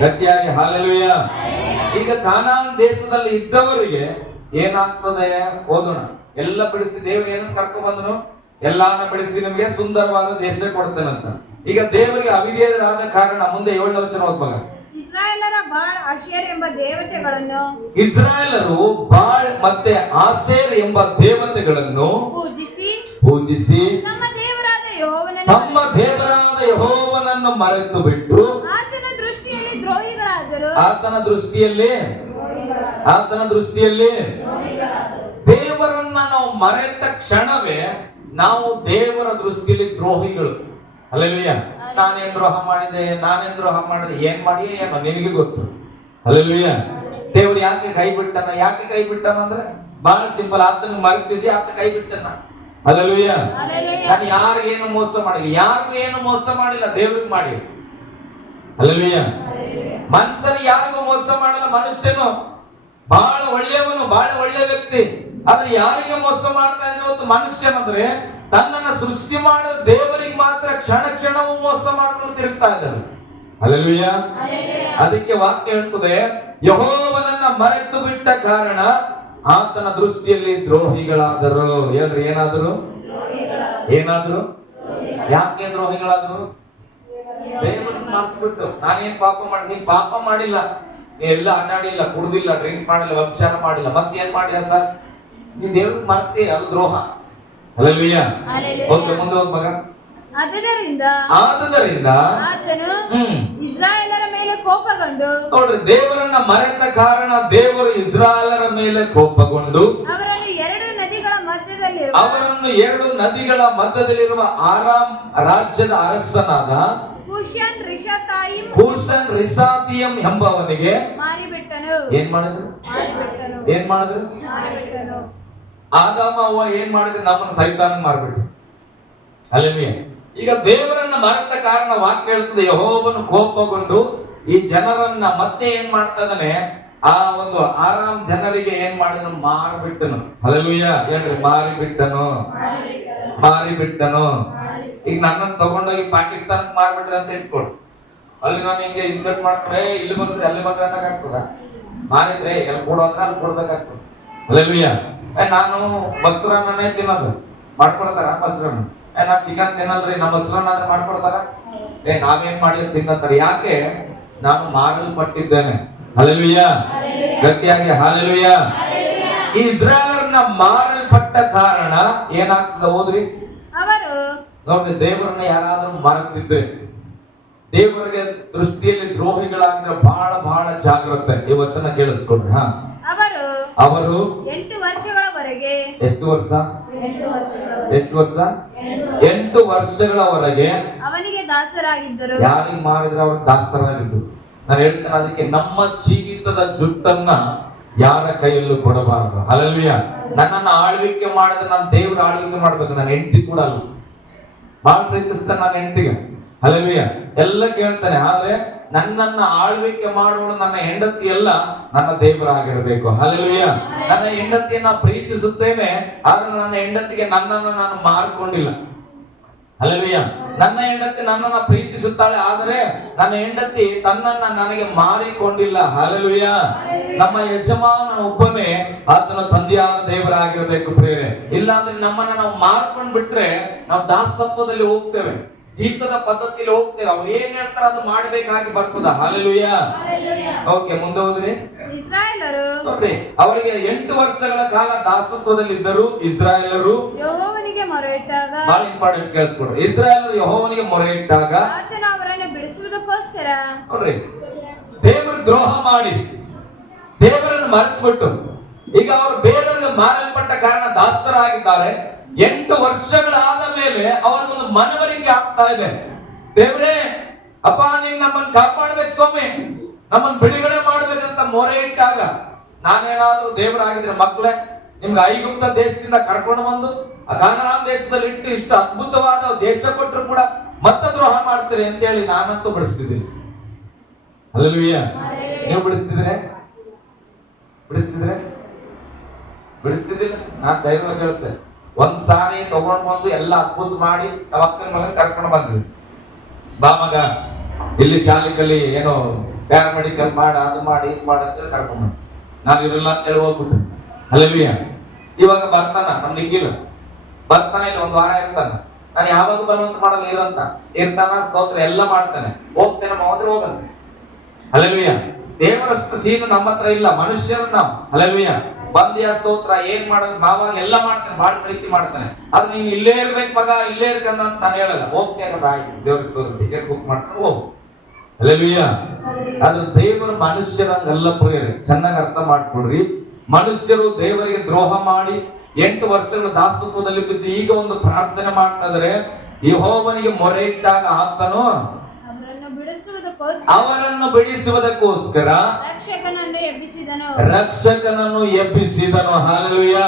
ಗಟ್ಟಿಯಾಗಿ ಹಲ್ಲೆಲೂಯಾ. ಈಗ ಕಾನಾನ್ ದೇಶದಲ್ಲಿ ಇದ್ದವರಿಗೆ ಏನಾಗ್ತದೆ? ಓದೋಣ. ಎಲ್ಲ ಬಿಡಿಸಿ ದೇವರು ಏನಂತ ಕರ್ಕೊ ಬಂದನು? ಎಲ್ಲಾನ ಬಿಡಿಸಿ ನಿಮಗೆ ಸುಂದರವಾದ ದೇಶ ಕೊಡ್ತೇನಂತ. ಈಗ ದೇವರಿಗೆ ಅವಿಧೇಯರಾದ ಕಾರಣ ಮುಂದೆ 7ನೇ ವಚನ ಓದ್ಬಲ್ಲ. ಇಸ್ರಾಯೇಲರ ಬಾಳ್ ಆಶೇರ್ ಎಂಬ ದೇವತೆಗಳನ್ನು ಇಸ್ರಾಯೇಲರು ಬಾಳ್ ಮತ್ತೆ ಆಸೇರ್ ಎಂಬ ದೇವತೆಗಳನ್ನು ಪೂಜಿಸಿ ನಮ್ಮ ದೇವರಾದ ಯೆಹೋವನನ್ನು ಮರೆತು ಬಿಟ್ಟು ಆತನ ದೃಷ್ಟಿಯಲ್ಲಿ ದ್ರೋಹಿಗಳಾದರು. ಆತನ ದೃಷ್ಟಿಯಲ್ಲಿ ದೇವರನ್ನ ನಾವು ಮರೆತ ಕ್ಷಣವೇ ನಾವು ದೇವರ ದೃಷ್ಟಿಯಲ್ಲಿ ದ್ರೋಹಿಗಳು. ಹಲ್ಲೆಲೂಯಾ. ನಾನೇನ್ ದ್ರೋಹ ಮಾಡಿದೆ ಏನ್ ಮಾಡಿ ಏನೋ ನಿನಗೆ ಗೊತ್ತು. ಹಲ್ಲೆಲೂಯಾ. ದೇವರು ಯಾಕೆ ಕೈ ಬಿಟ್ಟನ ಅಂದ್ರೆ ಬಹಳ ಸಿಂಪಲ್. ಆತನ ಮರೆತಿದ್ದೆ, ಆತ ಕೈ ಬಿಟ್ಟನ. ಹಲ್ಲೆಲೂಯಾ. ನಾನು ಯಾರಿಗೇನು ಮೋಸ ಮಾಡಿಲ್ಲ, ದೇವ್ರಿಗೆ ಮಾಡಿ. ಹಲ್ಲೆಲೂಯಾ. ಮನುಷ್ಯನು ಯಾರಿಗೂ ಮೋಸ ಮಾಡಲ್ಲ. ಮನುಷ್ಯನು ಬಹಳ ಒಳ್ಳೆಯವನು, ಬಹಳ ಒಳ್ಳೆ ವ್ಯಕ್ತಿ. ಆದ್ರೆ ಯಾರಿಗೆ ಮೋಸ ಮಾಡ್ತಾ ಇದ್ದಾನೆ ಇವತ್ತು ಮನುಷ್ಯನಂದ್ರೆ ತನ್ನನ್ನ ಸೃಷ್ಟಿ ಮಾಡಿದ ದೇವರಿಗೆ ಮಾತ್ರ ಕ್ಷಣ ಕ್ಷಣವೂ ಮೋಸ ಮಾಡ್ಕೊಂಡು ತಿರುಗ್ತಾ ಇದ್ದಾನೆ. ಹಲ್ಲೆಲೂಯಾ. ಅದಕ್ಕೆ ವಾಕ್ಯ ಹೇಳ್ತದೆ, ಯೆಹೋವನನ್ನ ಮರೆತು ಬಿಟ್ಟ ಕಾರಣ ಆತನ ದೃಷ್ಟಿಯಲ್ಲಿ ದ್ರೋಹಿಗಳಾದರು. ಹೇಳ್ರಿ, ಏನಾದ್ರು? ಯಾಕೆ ದ್ರೋಹಿಗಳಾದ್ರು? ದೇವರನ್ನ ಮರೆತು ಬಿಟ್ಟು ನಾನೇನ್ ಪಾಪ ಮಾಡಿ, ನೀನ್ ಪಾಪ ಮಾಡಿಲ್ಲ, ನೀ ಎಲ್ಲ ಅಡ್ಡಾಡಿಲ್ಲ, ಕುಡ್ದಿಲ್ಲ, ಡ್ರಿಂಕ್ ಮಾಡಿಲ್ಲ, ವ್ಯಭಿಚಾರ ಮಾಡಿಲ್ಲ, ಮತ್ತೇನ್ ಮಾಡಿಲ್ಲ ಸರ್? ನೀ ದೇವ್ರಿಗೆ ಮರ್ತಿ, ಅದು ದ್ರೋಹ. ಹಲ್ಲೆಲೂಯಾ. ಓಕೆ, ಮುಂದೆ ಹೋಗ್ ಮಗ. ಆದುದರಿಂದ ಆತನು ಇಸ್ರಾಯೇಲರ ಮೇಲೆ ಕೋಪಗೊಂಡು, ನೋಡ್ರಿ, ದೇವರನ್ನ ಮರೆತ ಕಾರಣ ದೇವರು ಇಸ್ರಾಯೇಲರ ಮೇಲೆ ಕೋಪಗೊಂಡು ಅವರನ್ನು 2 ನದಿಗಳ ಮಧ್ಯದಲ್ಲಿರುವ ಆರಾಮ್ ರಾಜ್ಯದ ಅರಸನಾದ ಕೂಷನ್ ರಿಷಾತಾಯಿಮ್ ಎಂಬವನಿಗೆ ಮಾರಿಬಿಟ್ಟನು. ಏನ್ ಮಾಡಿದ್ರು? ಆದಾಮ ಅವ್ವ ಏನ್ ಮಾಡಿದ್ರು? ನಮ್ಮನ್ನು ಸೈತಾನ ಮಾರ್ಬಿಟ್ಟು. ಹಲ್ಲೆಲೂಯಾ. ಈಗ ದೇವರನ್ನ ಮರೆತ ಕಾರಣ ವಾಕ್ಯ ಹೇಳ್ತದೆ, ಯೆಹೋವನು ಕೋಪಗೊಂಡು ಈ ಜನರನ್ನ ಮತ್ತೆ ಏನ್ ಮಾಡ್ತಾ ಇದ್ದಾನೆ? ಆ ಒಂದು ಆರಾಮ್ ಜನರಿಗೆ ಏನ್ ಮಾಡಿದನು? ಮಾರಿಬಿಟ್ಟನು. ಹಲ್ಲೆಲೂಯಾ. ಹೇಳ್ರಿ, ಮಾರಿಬಿಟ್ಟನು. ಈಗ ನನ್ನನ್ನು ತಗೊಂಡೋಗಿ ಪಾಕಿಸ್ತಾನಕ್ಕೆ ಮಾರ್ಬಿಟ್ರೆ ಅಂತ ಇಟ್ಕೊಡು. ಅಲ್ಲಿ ನಾನು ಹಿಂಗೆ ಇನ್ಸಲ್ಟ್ ಮಾಡ್ತಾರೆ, ಇಲ್ಲಿ ಬಂದ್ರೆ ಅಲ್ಲಿ ಬಂದ್ರೆ ಅನ್ನೋಕ್ಕಾಗ್ತದ? ಮಾರಿದ್ರೆ ಎಲ್ಲಿ ಕೊಡು ಅಂದ್ರೆ ಅಲ್ಲಿ ಕೊಡ್ಬೇಕಾಗ್ತದೆ. ಹಲ್ಲೆಲೂಯಾ. ನಾನು ಮೊಸರನ್ನೇ ತಿನ್ನೋದು, ಮಾಡ್ಕೊಡ್ತಾರ ಮೊಸರನ್ನ? ನಾನ್ ಚಿಕನ್ ತಿನ್ನಲ್ರಿ, ನಮ್ಮ ಮೊಸರನ್ನ ಆದ್ರೆ ಮಾಡ್ಕೊಡ್ತಾರ? ನಾವೇನ್ ಮಾಡಿ ತಿನ್ನತ್ತಾರ? ಯಾಕೆ? ನಾನು ಮಾರಲ್ಪಟ್ಟಿದ್ದೇನೆ. ಹಲ್ಲೆಲೂಯಾ. ಗಟ್ಟಿಯಾಗಿ ಹಲ್ಲೆಲೂಯಾ. ಈ ಇಸ್ರಾಯೇಲರನ್ನ ಮಾರಲ್ಪಟ್ಟ ಕಾರಣ ಏನಾಗ್ತದ? ಓದ್ರಿ. ನೋಡ್ರಿ, ದೇವರನ್ನ ಯಾರಾದ್ರೂ ಮರೆತಿದ್ರೆ, ದೇವರಿಗೆ ದೃಷ್ಟಿಯಲ್ಲಿ ದ್ರೋಹಿಗಳಾಗಿದ್ರೆ ಬಹಳ ಬಹಳ ಜಾಗ್ರತೆ. ಈ ವಚನ ಕೇಳಿಸ್ಕೊಡ್ರಿ. ಅವರು 8 ವರ್ಷಗಳವರೆಗೆ ಎಷ್ಟು ವರ್ಷ? 8 ವರ್ಷಗಳವರೆಗೆ ಅವನಿಗೆ ದಾಸರಾಗಿದ್ದರು. ಯಾರಿಗೆ ಮಾರಿದ್ರೆ ಅವ್ರು ದಾಸರಾಗಿದ್ದರು. ನಾನು ಹೇಳ್ತೇನೆ, ಅದಕ್ಕೆ ನಮ್ಮ ಜೀವಿತದ ಜುಟ್ಟನ್ನ ಯಾರ ಕೈಯಲ್ಲೂ ಕೊಡಬಾರದು. ಹಲ್ಲೆಲೂಯಾ. ನನ್ನನ್ನು ಆಳ್ವಿಕೆ ಮಾಡಿದ್ರೆ ನಾನು ದೇವ್ರ ಆಳ್ವಿಕೆ ಮಾಡ್ಬೇಕು. ನನ್ನ ಹೆಂಡತಿ ಕೂಡ ಅಲ್ಲ, ಬಹಳ ಪ್ರೀತಿಸ್ತಾನೆ ನನ್ನ ಹೆಂಡತಿಗೆ. ಹಲ್ಲೆಲೂಯಾ. ಎಲ್ಲ ಕೇಳ್ತಾನೆ, ಆದ್ರೆ ನನ್ನನ್ನ ಆಳ್ವಿಕೆ ಮಾಡೋಳು ನನ್ನ ಹೆಂಡತಿ ಎಲ್ಲ ನನ್ನ ದೇವರಾಗಿರಬೇಕು. ಹಲ್ಲೆಲೂಯಾ. ನನ್ನ ಹೆಂಡತಿಯನ್ನ ಪ್ರೀತಿಸುತ್ತೇನೆ, ಆದ್ರೆ ನನ್ನ ಹೆಂಡತಿಗೆ ನನ್ನನ್ನು ನಾನು ಮಾರ್ಕೊಂಡಿಲ್ಲ. ಹಲ್ಲೆಲೂಯಾ. ನನ್ನ ಹೆಂಡತಿ ನನ್ನನ್ನ ಪ್ರೀತಿಸುತ್ತಾಳೆ, ಆದರೆ ನನ್ನ ಹೆಂಡತಿ ತನ್ನನ್ನ ನನಗೆ ಮಾರಿಕೊಂಡಿಲ್ಲ. ಹಲ್ಲೆಲೂಯಾ. ನಮ್ಮ ಯಜಮಾನ ಒಬ್ಬನೇ, ಆತನ ತಂದೆಯಾದ ದೇವರಾಗಿರಬೇಕು ಪ್ರೇರೆ. ಇಲ್ಲಾಂದ್ರೆ ನಮ್ಮನ್ನ ನಾವು ಮಾರ್ಕೊಂಡ್ ಬಿಟ್ರೆ ನಾವು ದಾಸತ್ವದಲ್ಲಿ ಹೋಗ್ತೇವೆ, ಜೀವಿತದ ಪದ್ಧತಿಯಲ್ಲಿ ಹೋಗ್ತೇವೆ. ಅವ್ರು ಏನ್ ಹೇಳ್ತಾರೆ ಅದು ಮಾಡಬೇಕಾಗಿ ಬರ್ತದ. ಹಲ್ಲೆಲೂಯಾ. ಓಕೆ, ಮುಂದೆ ಹೋದ್ರಿ. ನೋಡ್ರಿ, ಅವರಿಗೆ 8 ವರ್ಷಗಳ ಕಾಲ ದಾಸತ್ವದಲ್ಲಿದ್ದರು ಇಸ್ರಾಯೇಲರು. ಯೆಹೋವನಿಗೆ ಮೊರೆಯಿಟ್ಟಾಗ, ಬಹಳ ಇಂಪಾರ್ಟೆಂಟ್ ಕೇಳಿಸ್ಕೊಡ್ರಿ, ಇಸ್ರಾಯೇಲರು ಯೆಹೋವನಿಗೆ ಮೊರೆಯಿಟ್ಟಾಗ ಆತನು ಅವರನ್ನು ಬಿಡಿಸುವುದಕ್ಕೋಸ್ಕರ, ನೋಡ್ರಿ, ದೇವರು ದ್ರೋಹ ಮಾಡಿ ದೇವರನ್ನು ಮರೆತುಬಿಟ್ಟು ಈಗ ಅವರು ಬೇರೆಯವರಿಗೆ ಮಾರಲ್ಪಟ್ಟ ಕಾರಣ ದಾಸರಾಗಿದ್ದಾರೆ. 8 ವರ್ಷಗಳಾದ ಮೇಲೆ ಅವರಿಗೊಂದು ಮನವರಿಕೆ ಆಗ್ತಾ ಇದೆ. ದೇವ್ರೇ, ಅಪ್ಪ ನೀನ್ ನಮ್ಮನ್ನು ಕಾಪಾಡ್ಬೇಕು ಸ್ವಾಮಿ, ನಮ್ಮನ್ನು ಬಿಡುಗಡೆ ಮಾಡ್ಬೇಕಂತ ಮೊರೆ ಇಟ್ಟಾಗ, ನಾನೇನಾದ್ರೂ ದೇವರಾಗಿದ್ರೆ ಮಕ್ಕಳೇ ನಿಮ್ಗೆ ಐಗುಪ್ತ ದೇಶದಿಂದ ಕರ್ಕೊಂಡು ಬಂದು ಕಾನಾನ್ ದೇಶದಲ್ಲಿ ಇಟ್ಟು ಇಷ್ಟು ಅದ್ಭುತವಾದ ದೇಶ ಕೊಟ್ಟರು ಕೂಡ ಮತ್ತೆ ದ್ರೋಹ ಮಾಡ್ತೀರಿ ಅಂತೇಳಿ ನಾನಂತೂ ಬಿಡಿಸ್ತಿದ್ದೀನಿ. ಹಲ್ಲೆಲೂಯಾ. ನೀವು ಬಿಡಿಸ್ತಿದ್ರೆ ಬಿಡಿಸ್ತಿದ್ದಿಲ್ಲ. ನಾನ್ ಧೈರ್ಯವಾಗಿ ಹೇಳ್ತೇನೆ, ಒಂದ್ ಸಾರಿ ತಗೊಂಡ್ ಬಂದು ಎಲ್ಲ ಅದ್ಭುತ ಮಾಡಿ ನಮ್ಮ ಅಕ್ಕನ ಮಗನ್ ಕರ್ಕೊಂಡು ಬಂದ್ವಿ. ಬಾ ಮಗ ಇಲ್ಲಿ ಶಾಲೆ ಕಲಿ, ಏನೋ ಪ್ಯಾರಾಮೆಡಿಕಲ್ ಮಾಡ, ಅದು ಮಾಡಿ ಇದು ಮಾಡ ಅಂತೇಳಿ ಕರ್ಕೊಂಡು ಬಂದು ನಾನು ಇರಲ್ಲ ಅಂತೇಳಿ ಹೋಗ್ಬಿಟ್ರೆ. ಹಲ್ಲೆಲೂಯಾ. ಇವಾಗ ಬರ್ತಾನ, ನಮ್ ನಿಖಿಲ್ ಬರ್ತಾನೆ, ಇಲ್ಲಿ 1 ವಾರ ಇರ್ತಾನ. ನಾನು ಯಾವಾಗ ಬಲವಂತ ಮಾಡಲ್ಲ, ಇರ್ತಾನ, ಸ್ತೋತ್ರ ಎಲ್ಲ ಮಾಡ್ತಾನೆ, ಹೋಗ್ತೇನೆ ಹೋದ್ರೆ ಹೋಗಲ್ಲ. ಹಲ್ಲೆಲೂಯಾ. ದೇವರಷ್ಟು ಸೀನು ನಮ್ಮ ಹತ್ರ ಇಲ್ಲ, ಮನುಷ್ಯರು ನಾವು. ಹಲ್ಲೆಲೂಯಾ. ಬಂದಿಯ ಸ್ತೋತ್ರ ಏನ್ ಮಾಡೋದು ಮಾವ ಎಲ್ಲ ಮಾಡ್ತಾನೆ, ಬಾಳ ಪ್ರೀತಿ ಮಾಡ್ತಾನೆ. ಆದ್ರೆ ನೀನ್ ಇಲ್ಲೇ ಇರ್ಬೇಕು ಮಗ, ಇಲ್ಲೇ ಇರ್ಕಂದ ಅಂತ ನಾನು ಹೇಳಲ್ಲ. ಹೋಗ್ತೇನೆ ಆಯ್ತು, ದೇವ್ರ ಸ್ತೋತ್ರ ಟಿಕೆಟ್ ಬುಕ್ ಮಾಡ್ತಾನೆ, ಹೋಗು. ಹಲ್ಲೆಲೂಯಾ. ಆದ್ರೆ ದೇವರು ಮನುಷ್ಯರಂಗೆಲ್ಲ ಪ್ರಿಯರೇ, ಚೆನ್ನಾಗಿ ಅರ್ಥ ಮಾಡ್ಕೊಡ್ರಿ. ಮನುಷ್ಯರು ದೇವರಿಗೆ ದ್ರೋಹ ಮಾಡಿ 8 ವರ್ಷಗಳ ದಾಸತ್ವದಲ್ಲಿ ಬಿದ್ದು ಈಗ ಒಂದು ಪ್ರಾರ್ಥನೆ ಮಾಡ್ತಾ ಇದ್ರೆ, ಯೆಹೋವನಿಗೆ ಮೊರೆ ಇಟ್ಟಾಗ ಆತನು ಅವರನ್ನು ಬಿಡಿಸುವುದಕ್ಕೋಸ್ಕರ ರಕ್ಷಕನನ್ನು ಎಬ್ಬಿಸಿದನು. ಹಲ್ಲೆಲೂಯಾ.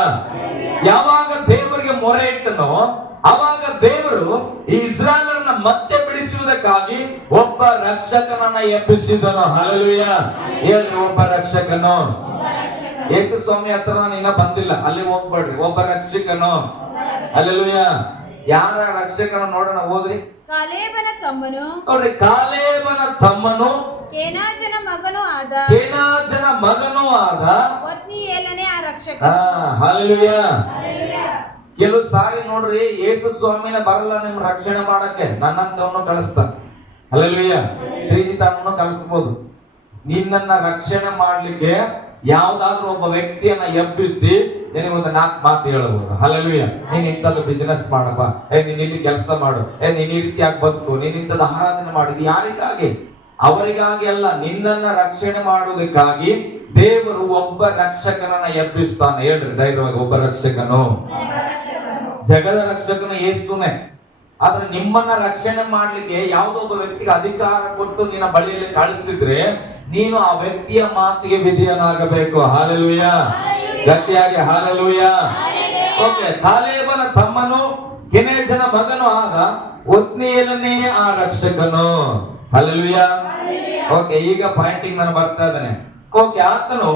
ಯಾವಾಗ ದೇವರಿಗೆ ಮೊರೆ ಇಟ್ಟನೋ ಅವಾಗ ದೇವರು ಈ ಇಸ್ರಾಯೇಲರನ್ನ ಮತ್ತೆ ಬಿಡಿಸುವುದಕ್ಕಾಗಿ ಒಬ್ಬ ರಕ್ಷಕನನ್ನ ಎಬ್ಬಿಸಿದನು. ಹಲ್ಲೆಲೂಯಾ. ಹೇಳ್ರಿ, ಒಬ್ಬ ರಕ್ಷಕನು. ಯೇಸು ಸ್ವಾಮಿ ಹತ್ರ ನಾನು ಇನ್ನ ಬಂದಿಲ್ಲ, ಅಲ್ಲಿ ಹೋಗ್ಬೇಡ್ರಿ. ಒಬ್ಬ ರಕ್ಷಕನು. ಹಲ್ಲೆಲೂಯಾ. ಯಾರ ರಕ್ಷಕನ ನೋಡೋಣ, ಓದ್ರಿ. ಕಾಲೇಬನ ತಮ್ಮನು, ನೋಡ್ರಿ, ಕಾಲೇಬನ ತಮ್ಮನು, ಕೇನಾಜನ ಮಗನೂ ಆದ ಒತ್ನಿಯೇಲನೇ ಆ ರಕ್ಷಕ. ಹಲ್ಲೆಲೂಯಾ. ಕೆಲವು ಸಾರಿ ನೋಡ್ರಿ, ಯೇಸು ಸ್ವಾಮಿನ ಬರಲ್ಲ ನಿಮ್ ರಕ್ಷಣೆ ಮಾಡಕ್ಕೆ, ನನ್ನಂತವನು ಕಳಿಸ್ತಾನೆ. ಹಲ್ಲೆಲೂಯಾ. ಶ್ರೀಜಿತನನ್ನು ಕಳಿಸ್ಬೋದು. ನಿನ್ನನ್ನ ರಕ್ಷಣೆ ಮಾಡ್ಲಿಕ್ಕೆ ಯಾವ್ದಾದ್ರು ಒಬ್ಬ ವ್ಯಕ್ತಿಯನ್ನ ಎಬ್ಬಿಸಿ ನಿನಗೊಂದು 4 ಮಾತು ಹೇಳಬಹುದು. ಹಲ್ಲೆಲೂಯಾ. ನೀನ್ ಇಂಥದ್ದು ಬಿಸಿನೆಸ್ ಮಾಡಪ್ಪ, ನೀನ್ ಇಲ್ಲಿ ಕೆಲಸ ಮಾಡು, ನೀನ್ ಈ ರೀತಿಯಾಗಿ ಬದುಕು, ನೀನ್ ಇಂಥದ್ದು ಆರಾಧನೆ ಮಾಡಿದ್. ಯಾರಿಗಾಗಿ? ಅವರಿಗಾಗಿ ಅಲ್ಲ, ನಿನ್ನನ್ನ ರಕ್ಷಣೆ ಮಾಡುವುದಕ್ಕಾಗಿ ದೇವರು ಒಬ್ಬ ರಕ್ಷಕನನ್ನ ಎಬ್ಬಿಸ್ತಾನೆ. ಹೇಳ್ರಿ ಧೈರ್ಯವಾಗಿ, ಒಬ್ಬ ರಕ್ಷಕನು. ಜಗದ ರಕ್ಷಕನು ಯೇಸುನೇ. ಆದ್ರೆ ನಿಮ್ಮನ್ನ ರಕ್ಷಣೆ ಮಾಡ್ಲಿಕ್ಕೆ ಯಾವುದೋ ಒಬ್ಬ ವ್ಯಕ್ತಿಗೆ ಅಧಿಕಾರ ಕೊಟ್ಟು ನಿನ್ನ ಬಳಿಯಲ್ಲಿ ಕಳಿಸಿದ್ರೆ ನೀನು ಆ ವ್ಯಕ್ತಿಯ ಮಾತಿಗೆ ವಿಧೇಯನಾಗಬೇಕು. ಹಲ್ಲೆಲೂಯಾ. ಗಟ್ಟಿಯಾಗಿ ಹಲ್ಲೆಲೂಯಾ. ಓಕೆ. ಕಾಲೇಬನ ತಮ್ಮನು, ಕೆನೇಜನ ಮಗನು ಆದ ಒತ್ನಿಯೇಲನೇ ಆ ರಕ್ಷಕನು. ಹಲ್ಲೆಲೂಯಾ. ಓಕೆ, ಈಗ ಪಾಯಿಂಟಿಂಗ್ ನಾನು ಬರ್ತಾ ಇದ್ದೇನೆ. ಓಕೆ, ಆತನು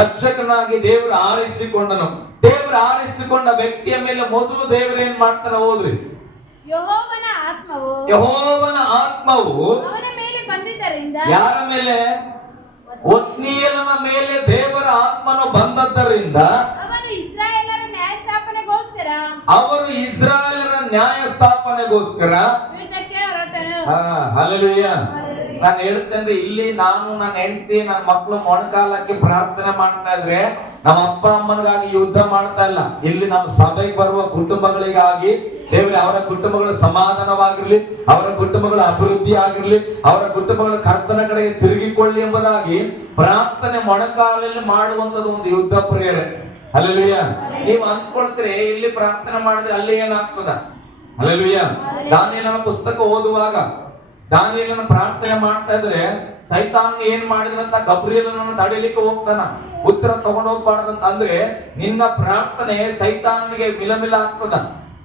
ರಕ್ಷಕನಾಗಿ ದೇವರು ಆರಿಸಿಕೊಂಡನು. ದೇವರು ಆರಿಸಿಕೊಂಡ ವ್ಯಕ್ತಿಯ ಮೇಲೆ ಮೊದಲು ದೇವರು ಏನ್ ಮಾಡ್ತಾನೆ, ಹೋದ್ರಿ. ಯೆಹೋವನ ಆತ್ಮವು ಅವನ ಮೇಲೆ ಬಂದಿದ್ದರಿಂದ. ಯಾರ ಮೇಲೆ? ಒತ್ನಿಯೇಲನ ಮೇಲೆ ದೇವರ ಆತ್ಮನು ಬಂದದ್ದರಿಂದ ಅವರು ಇಸ್ರಾಯೇಲರ ನ್ಯಾಯಸ್ಥಾಪನೆಗೋಸ್ಕರ ಹಲ್ಲೆಲೂಯಾ. ನಾನು ಹೇಳ್ತೇನೆ, ಇಲ್ಲಿ ನಾನು, ನನ್ನ ಹೆಂಡತಿ, ನನ್ನ ಮಕ್ಕಳು ಮೊಣಕಾಲಕ್ಕೆ ಪ್ರಾರ್ಥನೆ ಮಾಡ್ತಾ ಇದ್ರೆ ನಮ್ಮ ಅಪ್ಪ ಅಮ್ಮನಿಗಾಗಿ ಯುದ್ಧ ಮಾಡ್ತಾ ಇಲ್ಲ. ಇಲ್ಲಿ ನಮ್ಮ ಸಭೆಗೆ ಬರುವ ಕುಟುಂಬಗಳಿಗಾಗಿ ದೇವರೇ ಅವರ ಕುಟುಂಬಗಳ ಸಮಾಧಾನವಾಗಿರ್ಲಿ, ಅವರ ಕುಟುಂಬಗಳ ಅಭಿವೃದ್ಧಿ ಆಗಿರ್ಲಿ, ಅವರ ಕುಟುಂಬಗಳ ಕರ್ತನ ಕಡೆಗೆ ತಿರುಗಿಕೊಳ್ಳಿ ಎಂಬುದಾಗಿ ಪ್ರಾರ್ಥನೆ ಮೊಣಕಾಲಲ್ಲಿ ಮಾಡುವಂತದ್ದು ಒಂದು ಯುದ್ಧ ಪ್ರೇರಣೆ. ಹಲ್ಲೆಲೂಯಾ. ನೀವು ಅಂದ್ಕೊಳ್ತೀರಿ ಇಲ್ಲಿ ಪ್ರಾರ್ಥನೆ ಮಾಡಿದ್ರೆ ಅಲ್ಲಿ ಏನಾಗ್ತದ? ಹಲ್ಲೆಲೂಯಾ. ದಾನಿಯೇಲನ ಪುಸ್ತಕ ಓದುವಾಗ ದಾನಿಯೇಲನ ಪ್ರಾರ್ಥನೆ ಮಾಡ್ತಾ ಇದ್ರೆ ಸೈತಾನ್ ಏನ್ ಮಾಡಿದ್ರಂತ ಗಬ್ರಿಯೇಲನನ್ನು ತಡೆಯಲಿಕ್ಕೆ ಹೋಗ್ತಾನ, ಉತ್ತರ ತಗೊಂಡು ಹೋಗ್ಬಾರ್ದಂತ. ಅಂದ್ರೆ ನಿನ್ನ ಪ್ರಾರ್ಥನೆ ಸೈತಾನನಿಗೆ ಮಿಲಮಿಲ ಆಗ್ತದ.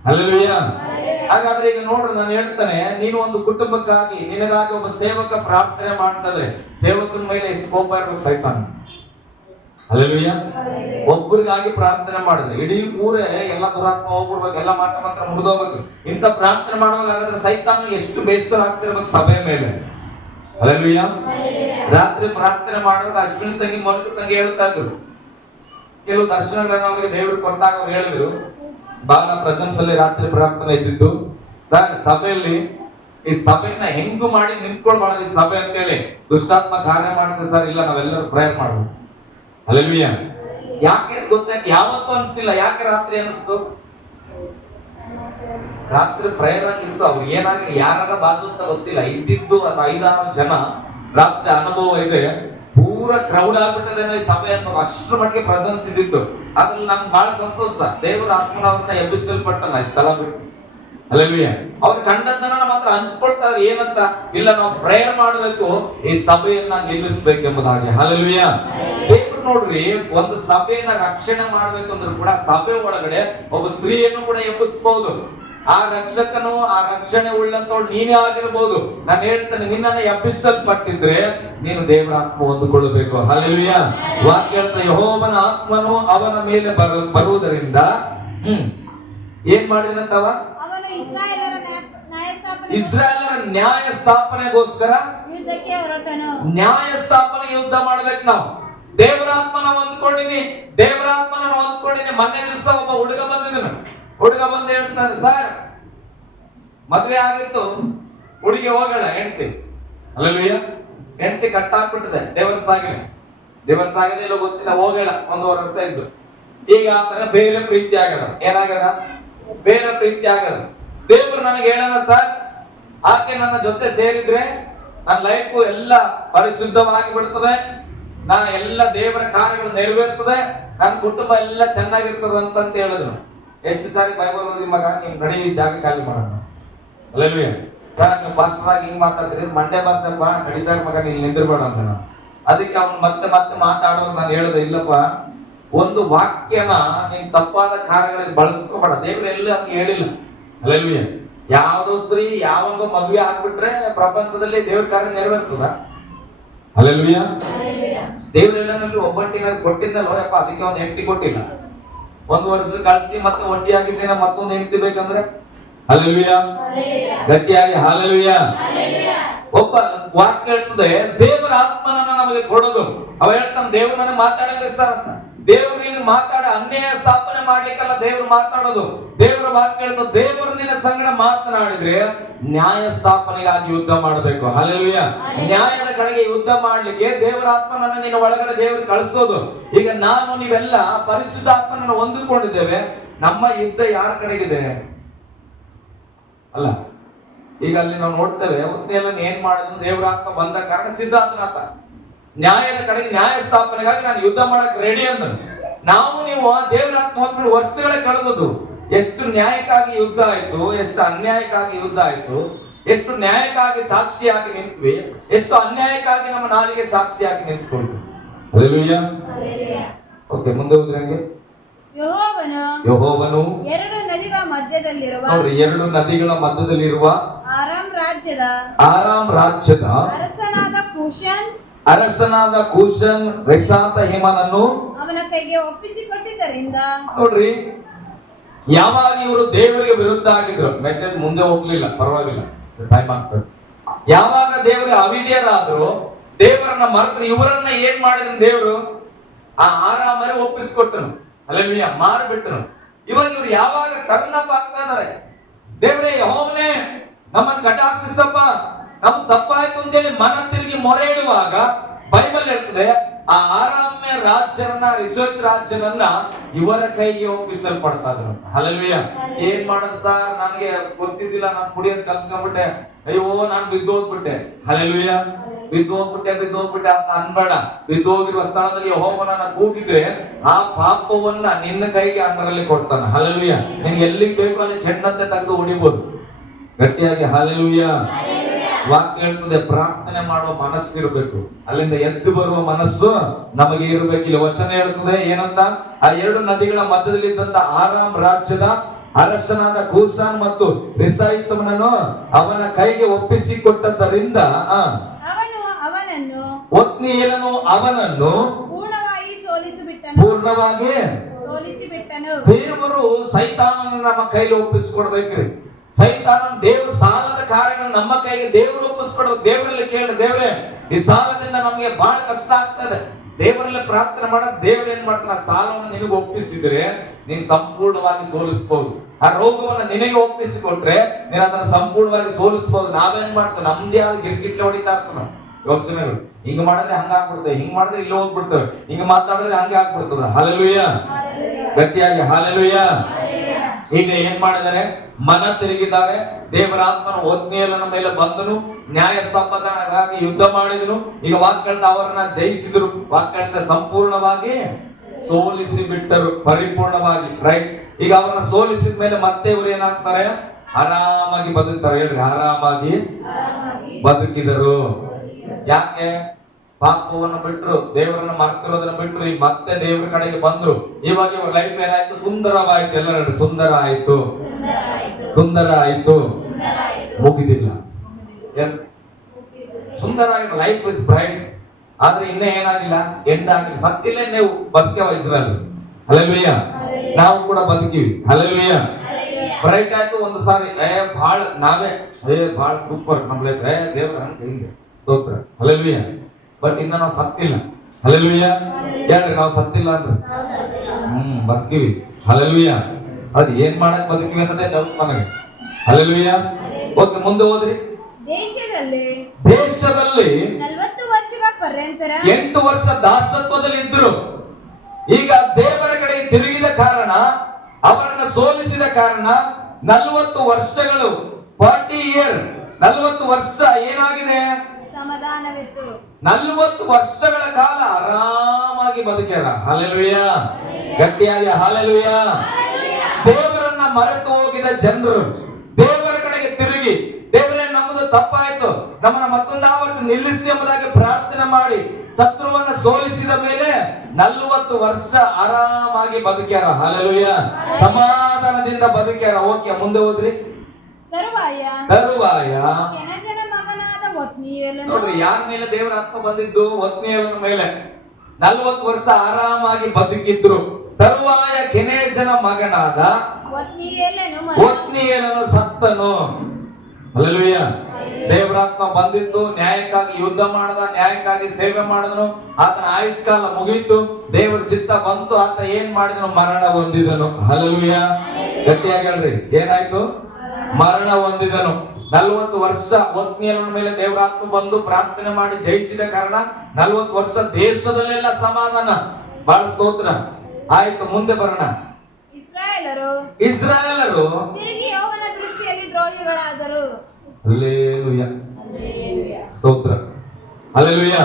ಹಲ್ಲೆಲೂಯಾ. ಹಾಗಾದ್ರೆ ಈಗ ನೋಡ್ರಿ, ನಾನು ಹೇಳ್ತಾನೆ, ನೀನು ಒಂದು ಕುಟುಂಬಕ್ಕಾಗಿ ನಿನಗಾಗಿ ಒಬ್ಬ ಸೇವಕ ಪ್ರಾರ್ಥನೆ ಮಾಡ್ತಿದ್ರೆ ಸೇವಕನ ಮೇಲೆ ಎಷ್ಟು ಕೋಪ ಇರ್ಬೇಕು ಸೈತಾನ. ಹಲ್ಲೆಲೂಯಾ. ಒಬ್ಬರಿಗಾಗಿ ಪ್ರಾರ್ಥನೆ ಮಾಡಿದ್ರೆ ಇಡೀ ಊರೇ ಎಲ್ಲ ದುರಾತ್ಮ ಹೋಗ್ಬಿಡ್ಬೇಕು, ಎಲ್ಲ ಮಾಟ ಮಾತ್ರ ಮುರಿದೋಗ್ಬೇಕು. ಇಂಥ ಪ್ರಾರ್ಥನೆ ಮಾಡುವಾಗ ಹಾಗಾದ್ರೆ ಸೈತಾನ ಎಷ್ಟು ಬೇಸರ ಆಗ್ತಿರ್ಬೇಕು ಸಭೆ ಮೇಲೆ. ಹಲ್ಲೆಲೂಯಾ. ರಾತ್ರಿ ಪ್ರಾರ್ಥನೆ ಮಾಡುವಾಗ ಅಶ್ವಿನಿ ತಂಗಿ ಮೊದಲು ತಂಗಿ ಹೇಳ್ತಾ ಇದ್ರು, ಕೆಲವು ದರ್ಶನಗಳನ್ನ ಅವರಿಗೆ ದೇವರು ಕೊಟ್ಟಾಗ ಅವ್ರು ಹೇಳಿದ್ರು, ಬಾಲ ಪ್ರೆಸೆನ್ಸ್ ಅಲ್ಲಿ ರಾತ್ರಿ ಪ್ರಾರ್ಥನೆ ಇದ್ದಿತ್ತು ಸರ್, ಸಭೆಯಲ್ಲಿ ಈ ಸಭೆಯನ್ನ ಹೆಂಗು ಮಾಡಿ ನಿಂತ್ಕೊಳ್ಬಾರ್ದು ಈ ಸಭೆ ಅಂತೇಳಿ ದುಷ್ಟಾತ್ಮ ಕಾರ್ಯ ಮಾಡ್ತಾರೆ ಸರ್. ಇಲ್ಲ, ನಾವೆಲ್ಲರೂ ಪ್ರೇಯರ್ ಮಾಡ್ಬೋದು. ಹಲ್ಲೆಲೂಯಾ. ಯಾಕೆ ಗೊತ್ತಾಯ್ತು? ಯಾವತ್ತೂ ಅನ್ಸಿಲ್ಲ. ಯಾಕೆ ರಾತ್ರಿ ಅನಿಸ್ತು? ರಾತ್ರಿ ಪ್ರೇಯರ್ ಆಗಿತ್ತು. ಅವ್ರು ಏನಾಗಿ ಯಾರ ಬಾಜು ಅಂತ ಗೊತ್ತಿಲ್ಲ, ಇದ್ದಿದ್ದು ಅದು 5-6 ಜನ. ರಾತ್ರಿ ಅನುಭವ ಇದೆ. ಪೂರ ಪೂರ ಕ್ರೌಡ್ ಆಗ್ಬಿಟ್ಟದೇನೋ ಈ ಸಭೆ ಅನ್ನೋದು ಅಷ್ಟರ ಮಟ್ಟಿಗೆ ಪ್ರೆಸೆನ್ಸ್ ಇದ್ದಿತ್ತು. ಅದ್ರಲ್ಲಿ ನಂಗೆ ಬಹಳ ಸಂತೋಷ. ದೇವರ ಆತ್ಮನವ್ರನ್ನ ಎಬ್ಬಿಸಲ್ಪಟ್ಟನ ಈ ಸ್ಥಳ ಬಿಟ್ಟು. ಹಲ್ಲೆಲೂಯಾ. ಅವ್ರು ಕಂಡದ್ದನ್ನ ನಮ್ಮ ಹತ್ರ ಹಂಚ್ಕೊಳ್ತಾರೆ. ಏನಂತ? ಇಲ್ಲ, ನಾವು ಪ್ರೇಯರ್ ಮಾಡಬೇಕು, ಈ ಸಭೆಯನ್ನ ನಿಲ್ಲಿಸಬೇಕೆಂಬುದಾಗಿ. ಹಲ್ಲೆಲೂಯಾ. ದೇವ್ರು ನೋಡ್ರಿ, ಒಂದು ಸಭೆಯನ್ನ ರಕ್ಷಣೆ ಮಾಡ್ಬೇಕಂದ್ರೂ ಕೂಡ ಸಭೆ ಒಳಗಡೆ ಒಬ್ಬ ಸ್ತ್ರೀಯನ್ನು ಕೂಡ ಎಬ್ಬಿಸಬಹುದು. ಆ ರಕ್ಷಕನು, ಆ ರಕ್ಷಣೆ ಉಳ್ಳಂತವಳು ನೀನೇ ಆಗಿರ್ಬೋದು. ನಾನು ಹೇಳ್ತೇನೆ, ನಿನ್ನನ್ನು ಎಬ್ಬಿಸಲ್ಪಟ್ಟಿದ್ರೆ ನೀನು ದೇವರ ಆತ್ಮ ಹೊಂದಿಕೊಳ್ಳಬೇಕು. ಹಲ್ಲೆಲೂಯಾ. ವಾಕ್ಯ ಹೇಳ್ತಾ, ಯೆಹೋವನ ಆತ್ಮನು ಅವನ ಮೇಲೆ ಬರುವುದರಿಂದ ಏನ್ ಮಾಡಿದನಂತವ? ಅವನು ಇಸ್ರಾಯೇಲರ ನ್ಯಾಯ ಸ್ಥಾಪನೆಗೋಸ್ಕರ ಯುದ್ಧಕ್ಕೆ ಹೊರಟನು. ನ್ಯಾಯ ಸ್ಥಾಪನೆ ಯುದ್ಧ ಮಾಡ್ಬೇಕು ನಾವು. ದೇವರಾತ್ಮನ ಹೊಂದ್ಕೊಂಡಿನಿ, ದೇವರಾತ್ಮನ ಹೊಂದ್ಕೊಂಡಿನಿ. ಮೊನ್ನೆ ದಿವಸ ಒಬ್ಬ ಹುಡುಗ ಬಂದಿದ್ದನು. ಹುಡುಗ ಬಂದು ಹೇಳ್ತಾನೆ, ಸರ್ ಮದ್ವೆ ಆಗಿತ್ತು, ಹುಡುಗಿ ಹೋಗಲ್ಲ, ಹೆಂಡತಿ. ಹಲ್ಲೆಲೂಯಾ. ಹೆಂಡತಿ ಕಟ್ಟಾಕ್ಬಿಟ್ಟಿದೆ, ಡೈವರ್ಸ್ ಆಗಿದೆ ಇಲ್ಲೋ ಗೊತ್ತಿಲ್ಲ, ಹೋಗಲ್ಲ, 1.5 ವರ್ಷ ಇದ್ದು. ಈಗ ಆತನ ಬೇರೆ ಪ್ರೀತಿ ಆಗದ. ಏನಾಗದ? ಬೇರೆ ಪ್ರೀತಿ ಆಗದ. ದೇವರು ನನಗೆ ಹೇಳೋಣ, ಸರ್ ಆಕೆ ನನ್ನ ಜೊತೆ ಸೇರಿದ್ರೆ ನನ್ನ ಲೈಫು ಎಲ್ಲ ಪರಿಶುದ್ಧವಾಗಿ ಬಿಡ್ತದೆ, ನಾನು ಎಲ್ಲ ದೇವರ ಕಾರ್ಯಗಳು ನೆರವೇರ್ತದೆ, ನನ್ನ ಕುಟುಂಬ ಎಲ್ಲ ಚೆನ್ನಾಗಿರ್ತದೆ ಅಂತ ಹೇಳಿದ್ರು. ಎಷ್ಟು ಸಾರಿ ಬೈಬಲ್ ಓದಿ, ಮಗ ನಿಮ್ ನಡಿ ಜಾಗ ಖಾಲಿ ಮಾಡೋಣ. ಹಲ್ಲೆಲೂಯಾ. ಸರ್ ನೀವು ಪಾಸ್ಟರ್ ಆಗಿ ಹಿಂಗ್ ಮಾತಾಡ್ತೀರಿ, ಮಂಡ್ಯ ಬಾಸಪ್ಪ ನಡೀತಾರೆ ಮಗ, ನೀನ್ ನಿಂದಿರ್ಬೇಡ ಅಂತ ನಾನು. ಅದಕ್ಕೆ ಅವ್ನು ಮತ್ತೆ ಮಾತಾಡೋದು ನಾನು ಹೇಳಿದೆ, ಇಲ್ಲಪ್ಪ, ಒಂದು ವಾಕ್ಯನ ನೀನ್ ತಪ್ಪಾದ ಕಾರ್ಯಗಳಿಗೆ ಬಳಸ್ಕೋಬೇಡ. ದೇವ್ರು ಎಲ್ಲ ಹಂಗೆ ಹೇಳಿಲ್ಲ. ಹಲ್ಲೆಲೂಯಾ. ಯಾವ್ದೋ ಸ್ತ್ರೀ ಯಾವಂಗೋ ಮದುವೆ ಆಗ್ಬಿಟ್ರೆ ಪ್ರಪಂಚದಲ್ಲಿ ದೇವ್ರ ಕಾರ್ಯ ನೆರವೇರ್ತದ? ಹಲ್ಲೆಲೂಯಾ. ದೇವ್ರೆಲ್ಲ ಒಬ್ಬಂಟಿನ ಕೊಟ್ಟಿದ್ದಲ್ಲ ಯಪ್ಪ, ಅದಕ್ಕೆ ಒಂದು ಹೆಂಡತಿ ಕೊಟ್ಟಿಲ್ಲ. 1 ವರ್ಷ ಕಳಿಸಿ ಮತ್ತೆ ಒಂಟಿಯಾಗಿದ್ದೇನೆ, ಮತ್ತೊಂದು ಹೆಂಡತಿ ಬೇಕಂದ್ರೆ? ಹಲ್ಲೆಲೂಯಾ. ಗಟ್ಟಿಯಾಗಿ ಹಲ್ಲೆಲೂಯಾ. ಒಬ್ಬ ವಾಕ್ಯ ಹೇಳ್ತದೆ, ದೇವರ ಆತ್ಮನನ್ನ ನಮಗೆ ಕೊಡೋದು. ಅವ ಹೇಳ್ತಾನೆ, ದೇವ್ರು ನನಗೆ ಮಾತಾಡಂಗ್ರಿ ಸರ್ ಅಂತ. ದೇವ್ರು ನೀನು ಮಾತಾಡ, ಅನ್ಯಾಯ ಸ್ಥಾಪನೆ ಮಾಡ್ಲಿಕ್ಕಲ್ಲ ದೇವ್ರು ಮಾತಾಡೋದು. ದೇವರ ವಾಕ್ಯ ಹೇಳ್ತದೆ, ದೇವರು ನಿನ್ನ ಸಂಗಡ ಮಾತನಾಡಿದ್ರೆ ನ್ಯಾಯ ಸ್ಥಾಪನೆಗಾಗಿ ಯುದ್ಧ ಮಾಡಬೇಕು. ಹಲ್ಲೆಲೂಯಾ. ನ್ಯಾಯದ ಕಡೆಗೆ ಯುದ್ಧ ಮಾಡ್ಲಿಕ್ಕೆ ದೇವರ ಆತ್ಮನನ್ನ ನಿನ್ನ ಒಳಗಡೆ ದೇವರು ಕಳಿಸೋದು. ಈಗ ನಾನು ನೀವೆಲ್ಲ ಪರಿಶುದ್ಧ ಆತ್ಮನನ್ನು ಹೊಂದಿಕೊಂಡಿದ್ದೇವೆ. ನಮ್ಮ ಯುದ್ಧ ಯಾರ ಕಡೆಗಿದೆ? ಅಲ್ಲ, ಈಗ ಅಲ್ಲಿ ನಾವು ನೋಡ್ತೇವೆ, ಉತ್ನೆಲ್ಲ ಏನ್ ಮಾಡಿದ್ರು ದೇವರ ಆತ್ಮ ಬಂದ ಕಾರಣ ಸಿದ್ಧಾರ್ಥನಾಥ ನ್ಯಾಯದ ಕಡೆಗೆ, ನ್ಯಾಯ ಸ್ಥಾಪನೆಗಾಗಿ ನಾನು ಯುದ್ಧ ಮಾಡಕ್ ರೆಡಿ ಅಂದನು. ನಾವು ನೀವು ದೇವರ ಆತ್ಮ ಹೊಂದ್ಕೊಂಡು ವರ್ಷಗಳೇ ಕಳೆದದು. ಎಷ್ಟು ನ್ಯಾಯಕ್ಕಾಗಿ ಯುದ್ಧ ಆಯ್ತು, ಎಷ್ಟು ಅನ್ಯಾಯಕ್ಕಾಗಿ ಯುದ್ಧ ಆಯ್ತು, ಎಷ್ಟು ನ್ಯಾಯಕ್ಕಾಗಿ ಸಾಕ್ಷಿಯಾಗಿ ನಿಂತ್ವಿ, ಎಷ್ಟು ಅನ್ಯಾಯಕ್ಕಾಗಿ ನಮ್ಮ ನಾಲಿಗೆ ಸಾಕ್ಷಿಯಾಗಿ ನಿಂತ್ಕೊಂಡು. ಹಲ್ಲೆಲೂಯಾ. ಓಕೆ, ಮುಂದೆ ಹೋದ್ರೆ ಹಂಗೆ. ಯೆಹೋವನು 2 ನದಿಗಳ ಮಧ್ಯದಲ್ಲಿರುವ, ನೋಡ್ರಿ, 2 ನದಿಗಳ ಮಧ್ಯದಲ್ಲಿರುವ ಆರಾಮ್ ರಾಜ್ಯದ ಅರಸನಾದ ಕೂಷನ್ ರೆಸಾತ ಹೇಮನನ್ನು ಅವನ ಕೈಗೆ ಒಪ್ಪಿಸಿಕೊಟ್ಟಿದ್ದರಿಂದ, ನೋಡ್ರಿ, ಯಾವಾಗ ಇವರು ದೇವರಿಗೆ ವಿರುದ್ಧ ಆಗಿದ್ರು, ಮೆಸೇಜ್ ಮುಂದೆ ಹೋಗ್ಲಿಲ್ಲ, ಪರವಾಗಿಲ್ಲ, ಟೈಮ್ ಆಗ್ತದೆ. ಯಾವಾಗ ದೇವರಿಗೆ ಅವಿಧೇಯರಾದ್ರು, ದೇವರನ್ನ ಮರೆತರು, ಇವರನ್ನ ಏನ್ ಮಾಡಿದ್ರು ದೇವರು? ಆ ಆರಾಮರೆ ಒಪ್ಪಿಸಿಕೊಟ್ಟನು. ಹಲ್ಲೆಲೂಯಾ. ಮಾರ್ಬಿಟ್ರು. ಇವಾಗ ಇವ್ರು ಯಾವಾಗ ಟರ್ನ್ ಅಪ್ ಆಗ್ತಾ ಇದಾರೆ, ದೇವರೇ ಯೆಹೋವನೇ ನಮ್ಮನ್ನು ಕಟಾಕ್ಷಿಸಪ್ಪ, ನಮ್ಗೆ ತಪ್ಪಾಯ್ತು ಅಂತೇಳಿ ಮನ ತಿರುಗಿ ಮೊರೆ ಇಡುವಾಗ ಬೈಬಲ್ ಹೇಳ್ತದೆ, ಆ ಆರಾಮ್ಯ ರಾಜ್ಯರನ್ನ, ರಿಸೋರ್ಟ್ ರಾಜ್ಯರನ್ನ ಇವರ ಕೈಗೆ ಒಪ್ಪಿಸಲ್ಪಡ್ತಾ ಇದ್ರು. ಹಲ್ಲೆಲೂಯಾ. ಏನ್ ಮಾಡೋದು ಸರ್, ನನಗೆ ಗೊತ್ತಿದ್ದಿಲ್ಲ, ನಾನು ಕುಡಿಯೋದ್ ಕಲ್ತ್ಕೊಂಡ್ಬಿಟ್ಟೆ, ಅಯ್ಯೋ ನಾನು ಬಿದ್ದೋಗ್ಬಿಟ್ಟೆ. ಹಲ್ಲೆಲೂಯಾ. ಬಿದ್ದೋಗ್ಬಿಟ್ಟೆ ಅಂತ ಅನ್ಬೇಡ. ಬಿದ್ದೋಗಿರುವ ಸ್ಥಳದಲ್ಲಿ ಯೆಹೋವನನ್ನ ಕೂಗಿದ್ರೆ ಆ ಪಾಪವನ್ನ ನಿನ್ನ ಕೈಗೆ ಅಂಡರಲ್ಲಿ ಕೊಡ್ತಾನೆ. ಹಲ್ಲೆಲೂಯಾ. ನಿನ್ಗೆ ಎಲ್ಲಿಗೆ ಬೇಕು ಅಲ್ಲಿ ಚೆಂಡಂತೆ ತೆಗೆದು ಹೊಡಿಬಹುದು. ಗಟ್ಟಿಯಾಗಿ ಹಲ್ಲೆಲೂಯಾ. ವಾಕ್ಯ ಹೇಳ್ತದೆ, ಪ್ರಾರ್ಥನೆ ಮಾಡುವ ಮನಸ್ಸು ಇರಬೇಕು, ಅಲ್ಲಿಂದ ಎದ್ದು ಬರುವ ಮನಸ್ಸು ನಮಗೆ ಇರಬೇಕು. ಇಲ್ಲಿ ವಚನ ಹೇಳ್ತದೆ ಏನಂತ? ಆ 2 ನದಿಗಳ ಮಧ್ಯದಲ್ಲಿದ್ದಂತ ಆರಾಮ್ ರಾಜ್ಯದ ಅರಸನಾದ ಕೂಸಾನ್ ಮತ್ತು ರಿಸಾಯಿತಮನನ್ನು ಅವನ ಕೈಗೆ ಒಪ್ಪಿಸಿಕೊಟ್ಟದ್ದರಿಂದ ಒತ್ನಿಯೇಲನು ಅವನನ್ನು ಪೂರ್ಣವಾಗಿ ಸೋಲಿಸಿಬಿಟ್ಟನು. ದೇವರು ಸೈತಾನನ ನಮ್ಮ ಕೈಲಿ ಒಪ್ಪಿಸಿಕೊಡ್ಬೇಕ್ರಿ. ಸೈತಾನನ ದೇವರು ಸಾಲದ ಕಾರ್ಯಗಳನ್ನು ನಮ್ಮ ಕೈಗೆ ದೇವರು ಒಪ್ಪಿಸ್ಕೊಡ್ಬೇಕು. ದೇವರಲ್ಲಿ ಕೇಳಿ, ದೇವರೇ ಈ ಸಾಲದಿಂದ ನಮಗೆ ಬಹಳ ಕಷ್ಟ ಆಗ್ತದೆ. ದೇವರಲ್ಲಿ ಪ್ರಾರ್ಥನೆ ಮಾಡ, ದೇವರು ಏನ್ ಮಾಡ್ತಾನೆ? ಸಾಲವನ್ನು ನಿನಗೆ ಒಪ್ಪಿಸಿದ್ರೆ ನೀನ್ ಸಂಪೂರ್ಣವಾಗಿ ಸೋಲಿಸಬಹುದು. ಆ ರೋಗವನ್ನು ನಿನಗೆ ಒಪ್ಪಿಸಿಕೊಟ್ರೆ ನೀನ್ ಅದನ್ನ ಸಂಪೂರ್ಣವಾಗಿ ಸೋಲಿಸಬಹುದು. ನಾವೇನ್ ಮಾಡ್ತೇವೆ? ನಮ್ದೇ ಆದ ಗಿರ್ಕಿಟ್ಲೆ ಹೊಡಿತಾ ಇರ್ತದೆ ಯೋಚನೆಗಳು. ಹಿಂಗ್ ಮಾಡಿದ್ರೆ ಹಂಗ ಆಗ್ಬಿಡ್ತೇವೆ, ಹಿಂಗ್ ಮಾಡಿದ್ರೆ ಇಲ್ಲಿ ಹೋಗ್ಬಿಡ್ತೇವೆ, ಹಿಂಗ್ ಮಾತಾಡಿದ್ರೆ ಹಂಗೆ ಆಗ್ಬಿಡ್ತದ. ಹಲ್ಲೆಲೂಯಾ. ಗಟ್ಟಿಯಾಗಿ ಹಲ್ಲೆಲೂಯಾ. ಈಗ ಏನ್ ಮಾಡಿದ್ದಾರೆ? ಮನ ತಿರುಗಿದ್ದಾರೆ. ದೇವರ ಆತ್ಮನ ಒತ್ನಿಯೇಲನ ಮೇಲೆ ಬಂದನು, ನ್ಯಾಯ ಸ್ತಂಭಕ್ಕಾಗಿ ಯುದ್ಧ ಮಾಡಿದನು. ಈಗ ವಾಕ್ಯಗಳಿಂದ ಅವರನ್ನ ಜಯಿಸಿದ್ರು, ವಾಕ್ಯಗಳಿಂದ ಸಂಪೂರ್ಣವಾಗಿ ಸೋಲಿಸಿ ಬಿಟ್ಟರು, ಪರಿಪೂರ್ಣವಾಗಿ. ರೈಟ್. ಈಗ ಅವರನ್ನ ಸೋಲಿಸಿದ ಮೇಲೆ ಮತ್ತೆ ಇವರು ಏನಾಗ್ತಾರೆ? ಆರಾಮಾಗಿ ಬದುಕ್ತಾರೆ. ಹೇಳ್ರಿ, ಆರಾಮಾಗಿ ಬದುಕಿದರು. ಯಾಕೆ? ಪಾಪವನ್ನು ಬಿಟ್ರು, ದೇವರನ್ನ ಮರೆತಿರೋದನ್ನ ಬಿಟ್ರು, ಈಗ ಮತ್ತೆ ದೇವರ ಕಡೆಗೆ ಬಂದ್ರು. ಇವಾಗ ಇವ್ರ ಲೈಫ್ ಏನಾಯ್ತು? ಸುಂದರವಾಯ್ತು. ಎಲ್ಲರೂ ಸುಂದರ ಆಯ್ತು, ಸುಂದರ ಆಯ್ತು. ಮುಗಿದಿಲ್ಲ. ಸುಂದರ ಆಯ್ತು. Life is bright. ಆದ್ರೆ ಇನ್ನೇ ಏನಾಗಿಲ್ಲ, ಎಂಡ್ ಆಗಿಲ್ಲ. ಸತ್ತಿಲ್ಲ, ನೀವು ಬದುಕೇವ ಇಸ್ರಾಯೇಲ್. ಹಲ್ಲೆಲೂಯಾ. ನಾವು ಕೂಡ ಬದುಕಿವಿ. ಹಲ್ಲೆಲೂಯಾ. ಬ್ರೈಟ್ ಆಯ್ತು. ಒಂದು ಸಾರಿ ಬಹಳ ನಾವೇ ಬಹಳ ಸೂಪರ್ ನಮ್ ಲೈಫ್, ದೇವ್ರ ಹಂಗೆ ಸ್ತೋತ್ರ. ಹಲ್ಲೆಲೂಯಾ. ಬಟ್ ಇನ್ನ ನಾವು ಸತ್ತಿಲ್ಲ. ಹಲ್ಲೆಲೂಯಾ. ಹೇಳ್ರಿ, ನಾವು ಸತ್ತಿಲ್ಲ ಅಂದ್ರೆ ಬದುಕಿವಿ. ಹಲ್ಲೆಲೂಯಾ. ಅದ್ ಏನ್ ಮಾಡಕ್ ಬದುಕಿವಿ ಅನ್ನೋದೇ ಡೌಟ್ ನನಗೆ. ಹಲ್ಲೆಲೂಯಾ. ಓಕೆ, ಮುಂದೆ ಹೋದ್ರಿ. ದೇಶದಲ್ಲಿ 40 ವರ್ಷಗಳ ಪರ್ಯಂತರ 8 ವರ್ಷ ದಾಸತ್ವದಲ್ಲಿ ಇದ್ರು. ಈಗ ದೇವರ ಕಡೆಗೆ ತಿರುಗಿದ ಕಾರಣ, ಅವರನ್ನ ಸೋಲಿಸಿದ ಕಾರಣ 40 ವರ್ಷಗಳು, 40 ಇಯರ್, 40 ವರ್ಷ ಏನಾಗಿದೆ? ಸಮಾಧಾನವಿತ್ತು. 40 ವರ್ಷಗಳ ಕಾಲ ಆರಾಮಾಗಿ ಬದುಕ್ಯಾರ. ಹಲ್ಲೆಲೂಯಾ. ಗಟ್ಟಿಯಾಗಿ ಹಲ್ಲೆಲೂಯಾ. ದೇವರನ್ನ ಮರೆತು ಹೋಗಿದ ಜನರು ದೇವರ ಕಡೆಗೆ ತಿರುಗಿ, ದೇವರೇ ನಮ್ಮದು ತಪ್ಪಾಯ್ತು, ನಮ್ಮನ್ನ ಮತ್ತೊಂದು ಆವರ್ತಿ ನಿಲ್ಲಿಸಿ ಎಂಬುದಾಗಿ ಪ್ರಾರ್ಥನೆ ಮಾಡಿ ಶತ್ರುವನ್ನ ಸೋಲಿಸಿದ ಮೇಲೆ 40 ವರ್ಷ ಆರಾಮಾಗಿ ಬದುಕ್ಯಾರ. ಹಲ್ಲೆಲೂಯಾ. ಸಮಾಧಾನದಿಂದ ಬದುಕ್ಯಾರ. ಓಕೆ, ಮುಂದೆ ಹೋದ್ರಿ. ತರುವಾಯ ಕೆನಜನ ಮಗನಾದ ಒತ್ನಿಯೇಲನು. ನೋಡ್ರಿ, ಯಾರ ಮೇಲೆ ದೇವರ ಆತ್ಮ ಬಂದಿದ್ದು? ಒತ್ನಿಯೇಲನ ಮೇಲೆ. 40 ವರ್ಷ ಆರಾಮಾಗಿ ಬದುಕಿದ್ರು. ತರುವಾಯ ಕೆನೇಜನ ಮಗನಾದ ಒತ್ನಿಯೇಲನು ಸತ್ತನು. ಹಲ್ಲೆಲೂಯಾ. ದೇವರಾತ್ಮ ಬಂದಿತ್ತು, ನ್ಯಾಯಕ್ಕಾಗಿ ಯುದ್ಧ ಮಾಡದ, ನ್ಯಾಯಕ್ಕಾಗಿ ಸೇವೆ ಮಾಡಿದನು. ಆತನ ಆಯುಷ್ಕಾಲ ಮುಗೀತು, ದೇವರ ಚಿತ್ತ ಬಂತು. ಆತ ಏನ್ ಮಾಡಿದನು? ಮರಣ ಹೊಂದಿದನು. ಹಲ್ಲೆಲೂಯಾ. ಗಟ್ಟಿಯಾಗಿ ಹೇಳ್ರಿ, ಏನಾಯ್ತು? ಮರಣ ಹೊಂದಿದನು. 40 ವರ್ಷ ಒತ್ನಿಯೇಲನ ಮೇಲೆ ದೇವರಾತ್ಮ ಬಂದು ಪ್ರಾರ್ಥನೆ ಮಾಡಿ ಜಯಿಸಿದ ಕಾರಣ 40 ವರ್ಷ ದೇಶದಲ್ಲೆಲ್ಲ ಸಮಾಧಾನ. ಬಹಳ ಸ್ತೋತ್ರ. ಆಯ್ತು, ಮುಂದೆ ಬರೋಣ. ಇಸ್ರಾಯೇಲರು ತಿರುಗಿ ಯೆಹೋವನ ದೃಷ್ಟಿಯಲ್ಲಿ ದ್ರೋಹಿಗಳಾದರು. ಹಲ್ಲೆಲೂಯಾ. ಸ್ತೋತ್ರ. ಹಲ್ಲೆಲೂಯಾ.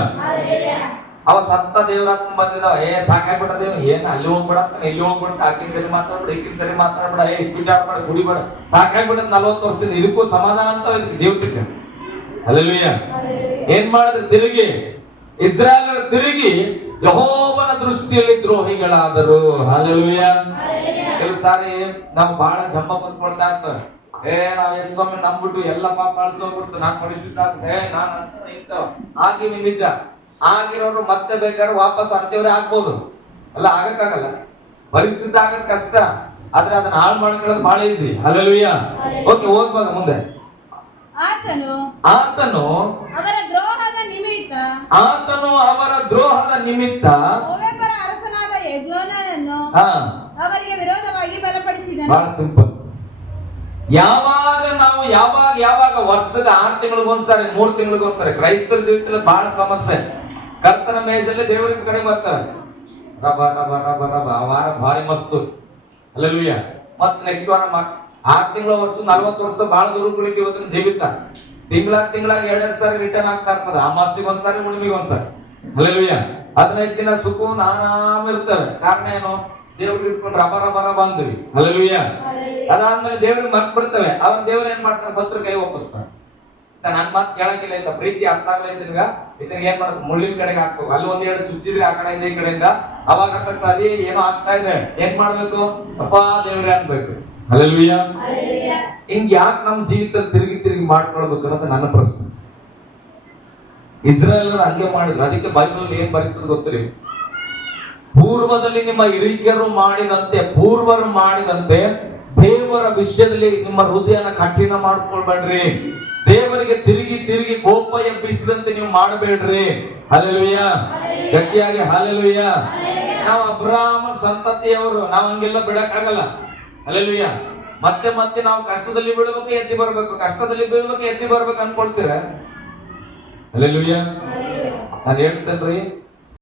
ಅವ ಸತ್ತ ದೇವರಾತ್ಮ ಬಂದಿದ್ದಾವ. ಸಾಕಾಗ್ಬಿಟ್ಟ ದೇವ್ರ, ಏನ್ ಅಲ್ಲಿ ಹೋಗ್ಬಿಡ ಅಂತಾನೆ, ಇಲ್ಲಿ ಹೋಗ್ಬಿಟ್ಟ, ಆಕಿನ ಸರಿ ಮಾತಾಡ್ಬಿಡ, ಈಕಿನ ಸರಿ ಮಾತಾಡ್ಬಿಡ, ಸ್ಪೀಡ್ ಆಡ್ಬೇಡ, ಕುಡಿಬೇಡ, ಸಾಕಾಗ್ಬಿಟ್ಟದ 40 ವರ್ಷದಿಂದ. ಇದಕ್ಕೂ ಸಮಾಧಾನ ಅಂತ ಜೀವಿತಕ್ಕೆ. ಹಲ್ಲೆಲೂಯಾ. ಏನ್ ಮಾಡಿದ್ರೆ? ತಿರುಗಿ ಇಸ್ರಾಯೇಲರು ತಿರುಗಿ ಯೆಹೋವನ ದೃಷ್ಟಿಯಲ್ಲಿ ದ್ರೋಹಿಗಳಾದರು. ಹಲ್ಲೆಲೂಯಾ. ಕೆಲವು ಸಾರಿ ನಾವು ಬಹಳ ಜಂಬ ಕುತ್ಕೊಳ್ತಾ ಇರ್ತವೆ. ನಾವ್ ಎಷ್ಟೊಮ್ಮೆ ನಂಬಿಟ್ಟು ಎಲ್ಲ ಪಾಪ ಅಳ್ಸೋಗ್ಬಿಡ್ತು, ನಾನ್ ಪರಿಶುದ್ಧ ಆಗ್ತದೆ, ನಾನು ಆಗಿವಿ. ನಿಜ ಆಗಿರೋರು ಮತ್ತೆ ಬೇಕಾದ್ರೆ ವಾಪಸ್ ಅಂತೇವ್ರೆ ಆಗ್ಬೋದು ಅಲ್ಲ, ಆಗಕ್ಕಾಗಲ್ಲ. ಪರಿಶುದ್ಧ ಆಗದ್ ಕಷ್ಟ, ಆದ್ರೆ ಅದನ್ನ ಹಾಳು ಮಾಡ್ಕೊಳ್ಳೋದು ಬಹಳ ಈಸಿ. ಹಲ್ಲೆಲೂಯಾ. ಓಕೆ, ಹೋಗ್ವಾಗ ಮುಂದೆ. ಆತನು ಅವರ ದ್ರೋಹದ ನಿಮಿತ್ತ ಓವೆಬರ ಅರಸನಾದ ಎಗ್ಲೋನನನ್ನು ಅವರಿಗೆ ವಿರೋಧವಾಗಿ ಬಲಪಡಿಸಿದನು. ಬಹಳ ಸಿಂಪಲ್. ಯಾವಾಗ ವರ್ಷದ 6 ತಿಂಗಳಿಗೊಂದ್ಸರಿ, 3 ತಿಂಗಳಿಗೊಂದ್ಸರಿ ಕ್ರೈಸ್ತರ ಜೀವಿತದಲ್ಲಿ ಬಹಳ ಸಮಸ್ಯೆ. ಕರ್ತನ ಮೇಜಲ್ಲಿ ದೇವರ ಕಡೆ ಬರ್ತಾರೆ. ರಬ ರಬ ರಬ ರಬ ಆ ವಾರ ಭಾರಿ ಮಸ್ತು. ಹಲ್ಲೆಲೂಯಾ. ಮತ್ ನೆಕ್ಸ್ಟ್ ವಾರ 6 ತಿಂಗಳ ವರ್ಷ 40 ವರ್ಷ ಬಹಳ ದೂರಗಳಿಗೆ ಇವತ್ತಿನ ಜೀವಿತ. ತಿಂಗಳಾಗ 2 ಸಾರಿ ರಿಟರ್ನ್ ಆಗ್ತಾ ಇರ್ತದೆ. ಅಮಾವಾಸ್ಯೆಗೆ ಒಂದ್ಸಾರಿ, ಹುಣ್ಣಿಮೆಗೆ ಒಂದ್ಸಾರಿ. ಹಲ್ಲೆಲೂಯಾ. 15 ದಿನ ಸುಖವು ಆರಾಮ ಇರ್ತವೆ. ಕಾರಣ ಏನು? ದೇವ್ರಿಗೆ ಇಟ್ಕೊಂಡು ರಬ ರಬ ರಬ ಅಂದ್ವಿ. ಹಲ್ಲೆಲೂಯಾ. ಅದಾದ್ಮೇಲೆ ದೇವ್ರಿಗೆ ಮರ್ತ್ ಬಿಡ್ತವೆ. ಅವಾಗ ದೇವ್ರ ಏನ್ ಮಾಡ್ತಾರೆ? ಸತ್ರ ಕೈ ಒಪ್ಪಿಸ್ತಾರೆ. ನನ್ ಮಾತು ಕೇಳಂಗಿಲ್ಲ ಅಂತ, ಪ್ರೀತಿ ಅರ್ಥ ಆಗಲ್ಲ ಇದನ್ಗ ಏನ್ ಮಾಡೋದು? ಮುಳ್ಳಿನ ಕಡೆಗೆ ಹಾಕ್ಬೇಕು. ಅಲ್ಲಿ 1-2 ಚುಚ್ಚಿದ್ರೆ ಆ ಕಡೆಯಿಂದ ಈ ಕಡೆಯಿಂದ, ಅವಾಗ ಅಲ್ಲಿ ಏನೋ ಆಗ್ತಾ ಇದೆ, ಏನ್ ಮಾಡ್ಬೇಕು? ಅಪ್ಪ ದೇವ್ರೆ ಅನ್ಬೇಕು. ಹಲ್ಲೆಲೂಯಾ. ಹಿಂಗ್ ಯಾಕೆ ನಮ್ ಜೀವಿತ ತಿರುಗಿ ಮಾಡ್ಕೊಳ್ಬೇಕು ಅನ್ನೋದು ನನ್ನ ಪ್ರಶ್ನೆ. ಇಸ್ರಾಯೇಲರು ಹಂಗೆ ಮಾಡಿದ್ರು. ಅದಕ್ಕೆ ಬೈಬಲ್ ಏನ್ ಬರೀತದ ಗೊತ್ತಿರಿ? ಪೂರ್ವದಲ್ಲಿ ನಿಮ್ಮ ಹಿರಿಯರು ಮಾಡಿದಂತೆ ದೇವರ ವಿಷಯದಲ್ಲಿ ನಿಮ್ಮ ಹೃದಯನ ಕಠಿಣ ಮಾಡ್ಕೊಳ್ಬೇಡ್ರಿ. ದೇವರಿಗೆ ತಿರುಗಿ ಕೋಪ ಎಬ್ಬಿಸಿದಂತೆ ನೀವು ಮಾಡಬೇಡ್ರಿ. ಹಲ್ಲೆಲೂಯಾ. ಗಟ್ಟಿಯಾಗಿ ಹಲ್ಲೆಲೂಯಾ. ನಾವು ಅಬ್ರಾಹ್ಮನ ಸಂತತಿಯವರು, ನಾವು ಹಂಗೆಲ್ಲ ಬಿಡಕ್ಕಾಗಲ್ಲ. ಹಲ್ಲೆಲೂಯಾ. ಮತ್ತೆ ನಾವು ಕಷ್ಟದಲ್ಲಿ ಬೀಳ್ಬೇಕು, ಎದ್ದಿ ಬರ್ಬೇಕು, ಕಷ್ಟದಲ್ಲಿ ಬೀಳ್ಬೇಕು, ಎದ್ದಿ ಬರ್ಬೇಕು ಅನ್ಕೊಳ್ತೀರ? ಹಲ್ಲೆಲೂಯಾ. ನಾನು ಹೇಳ್ತೇನ್ರಿ,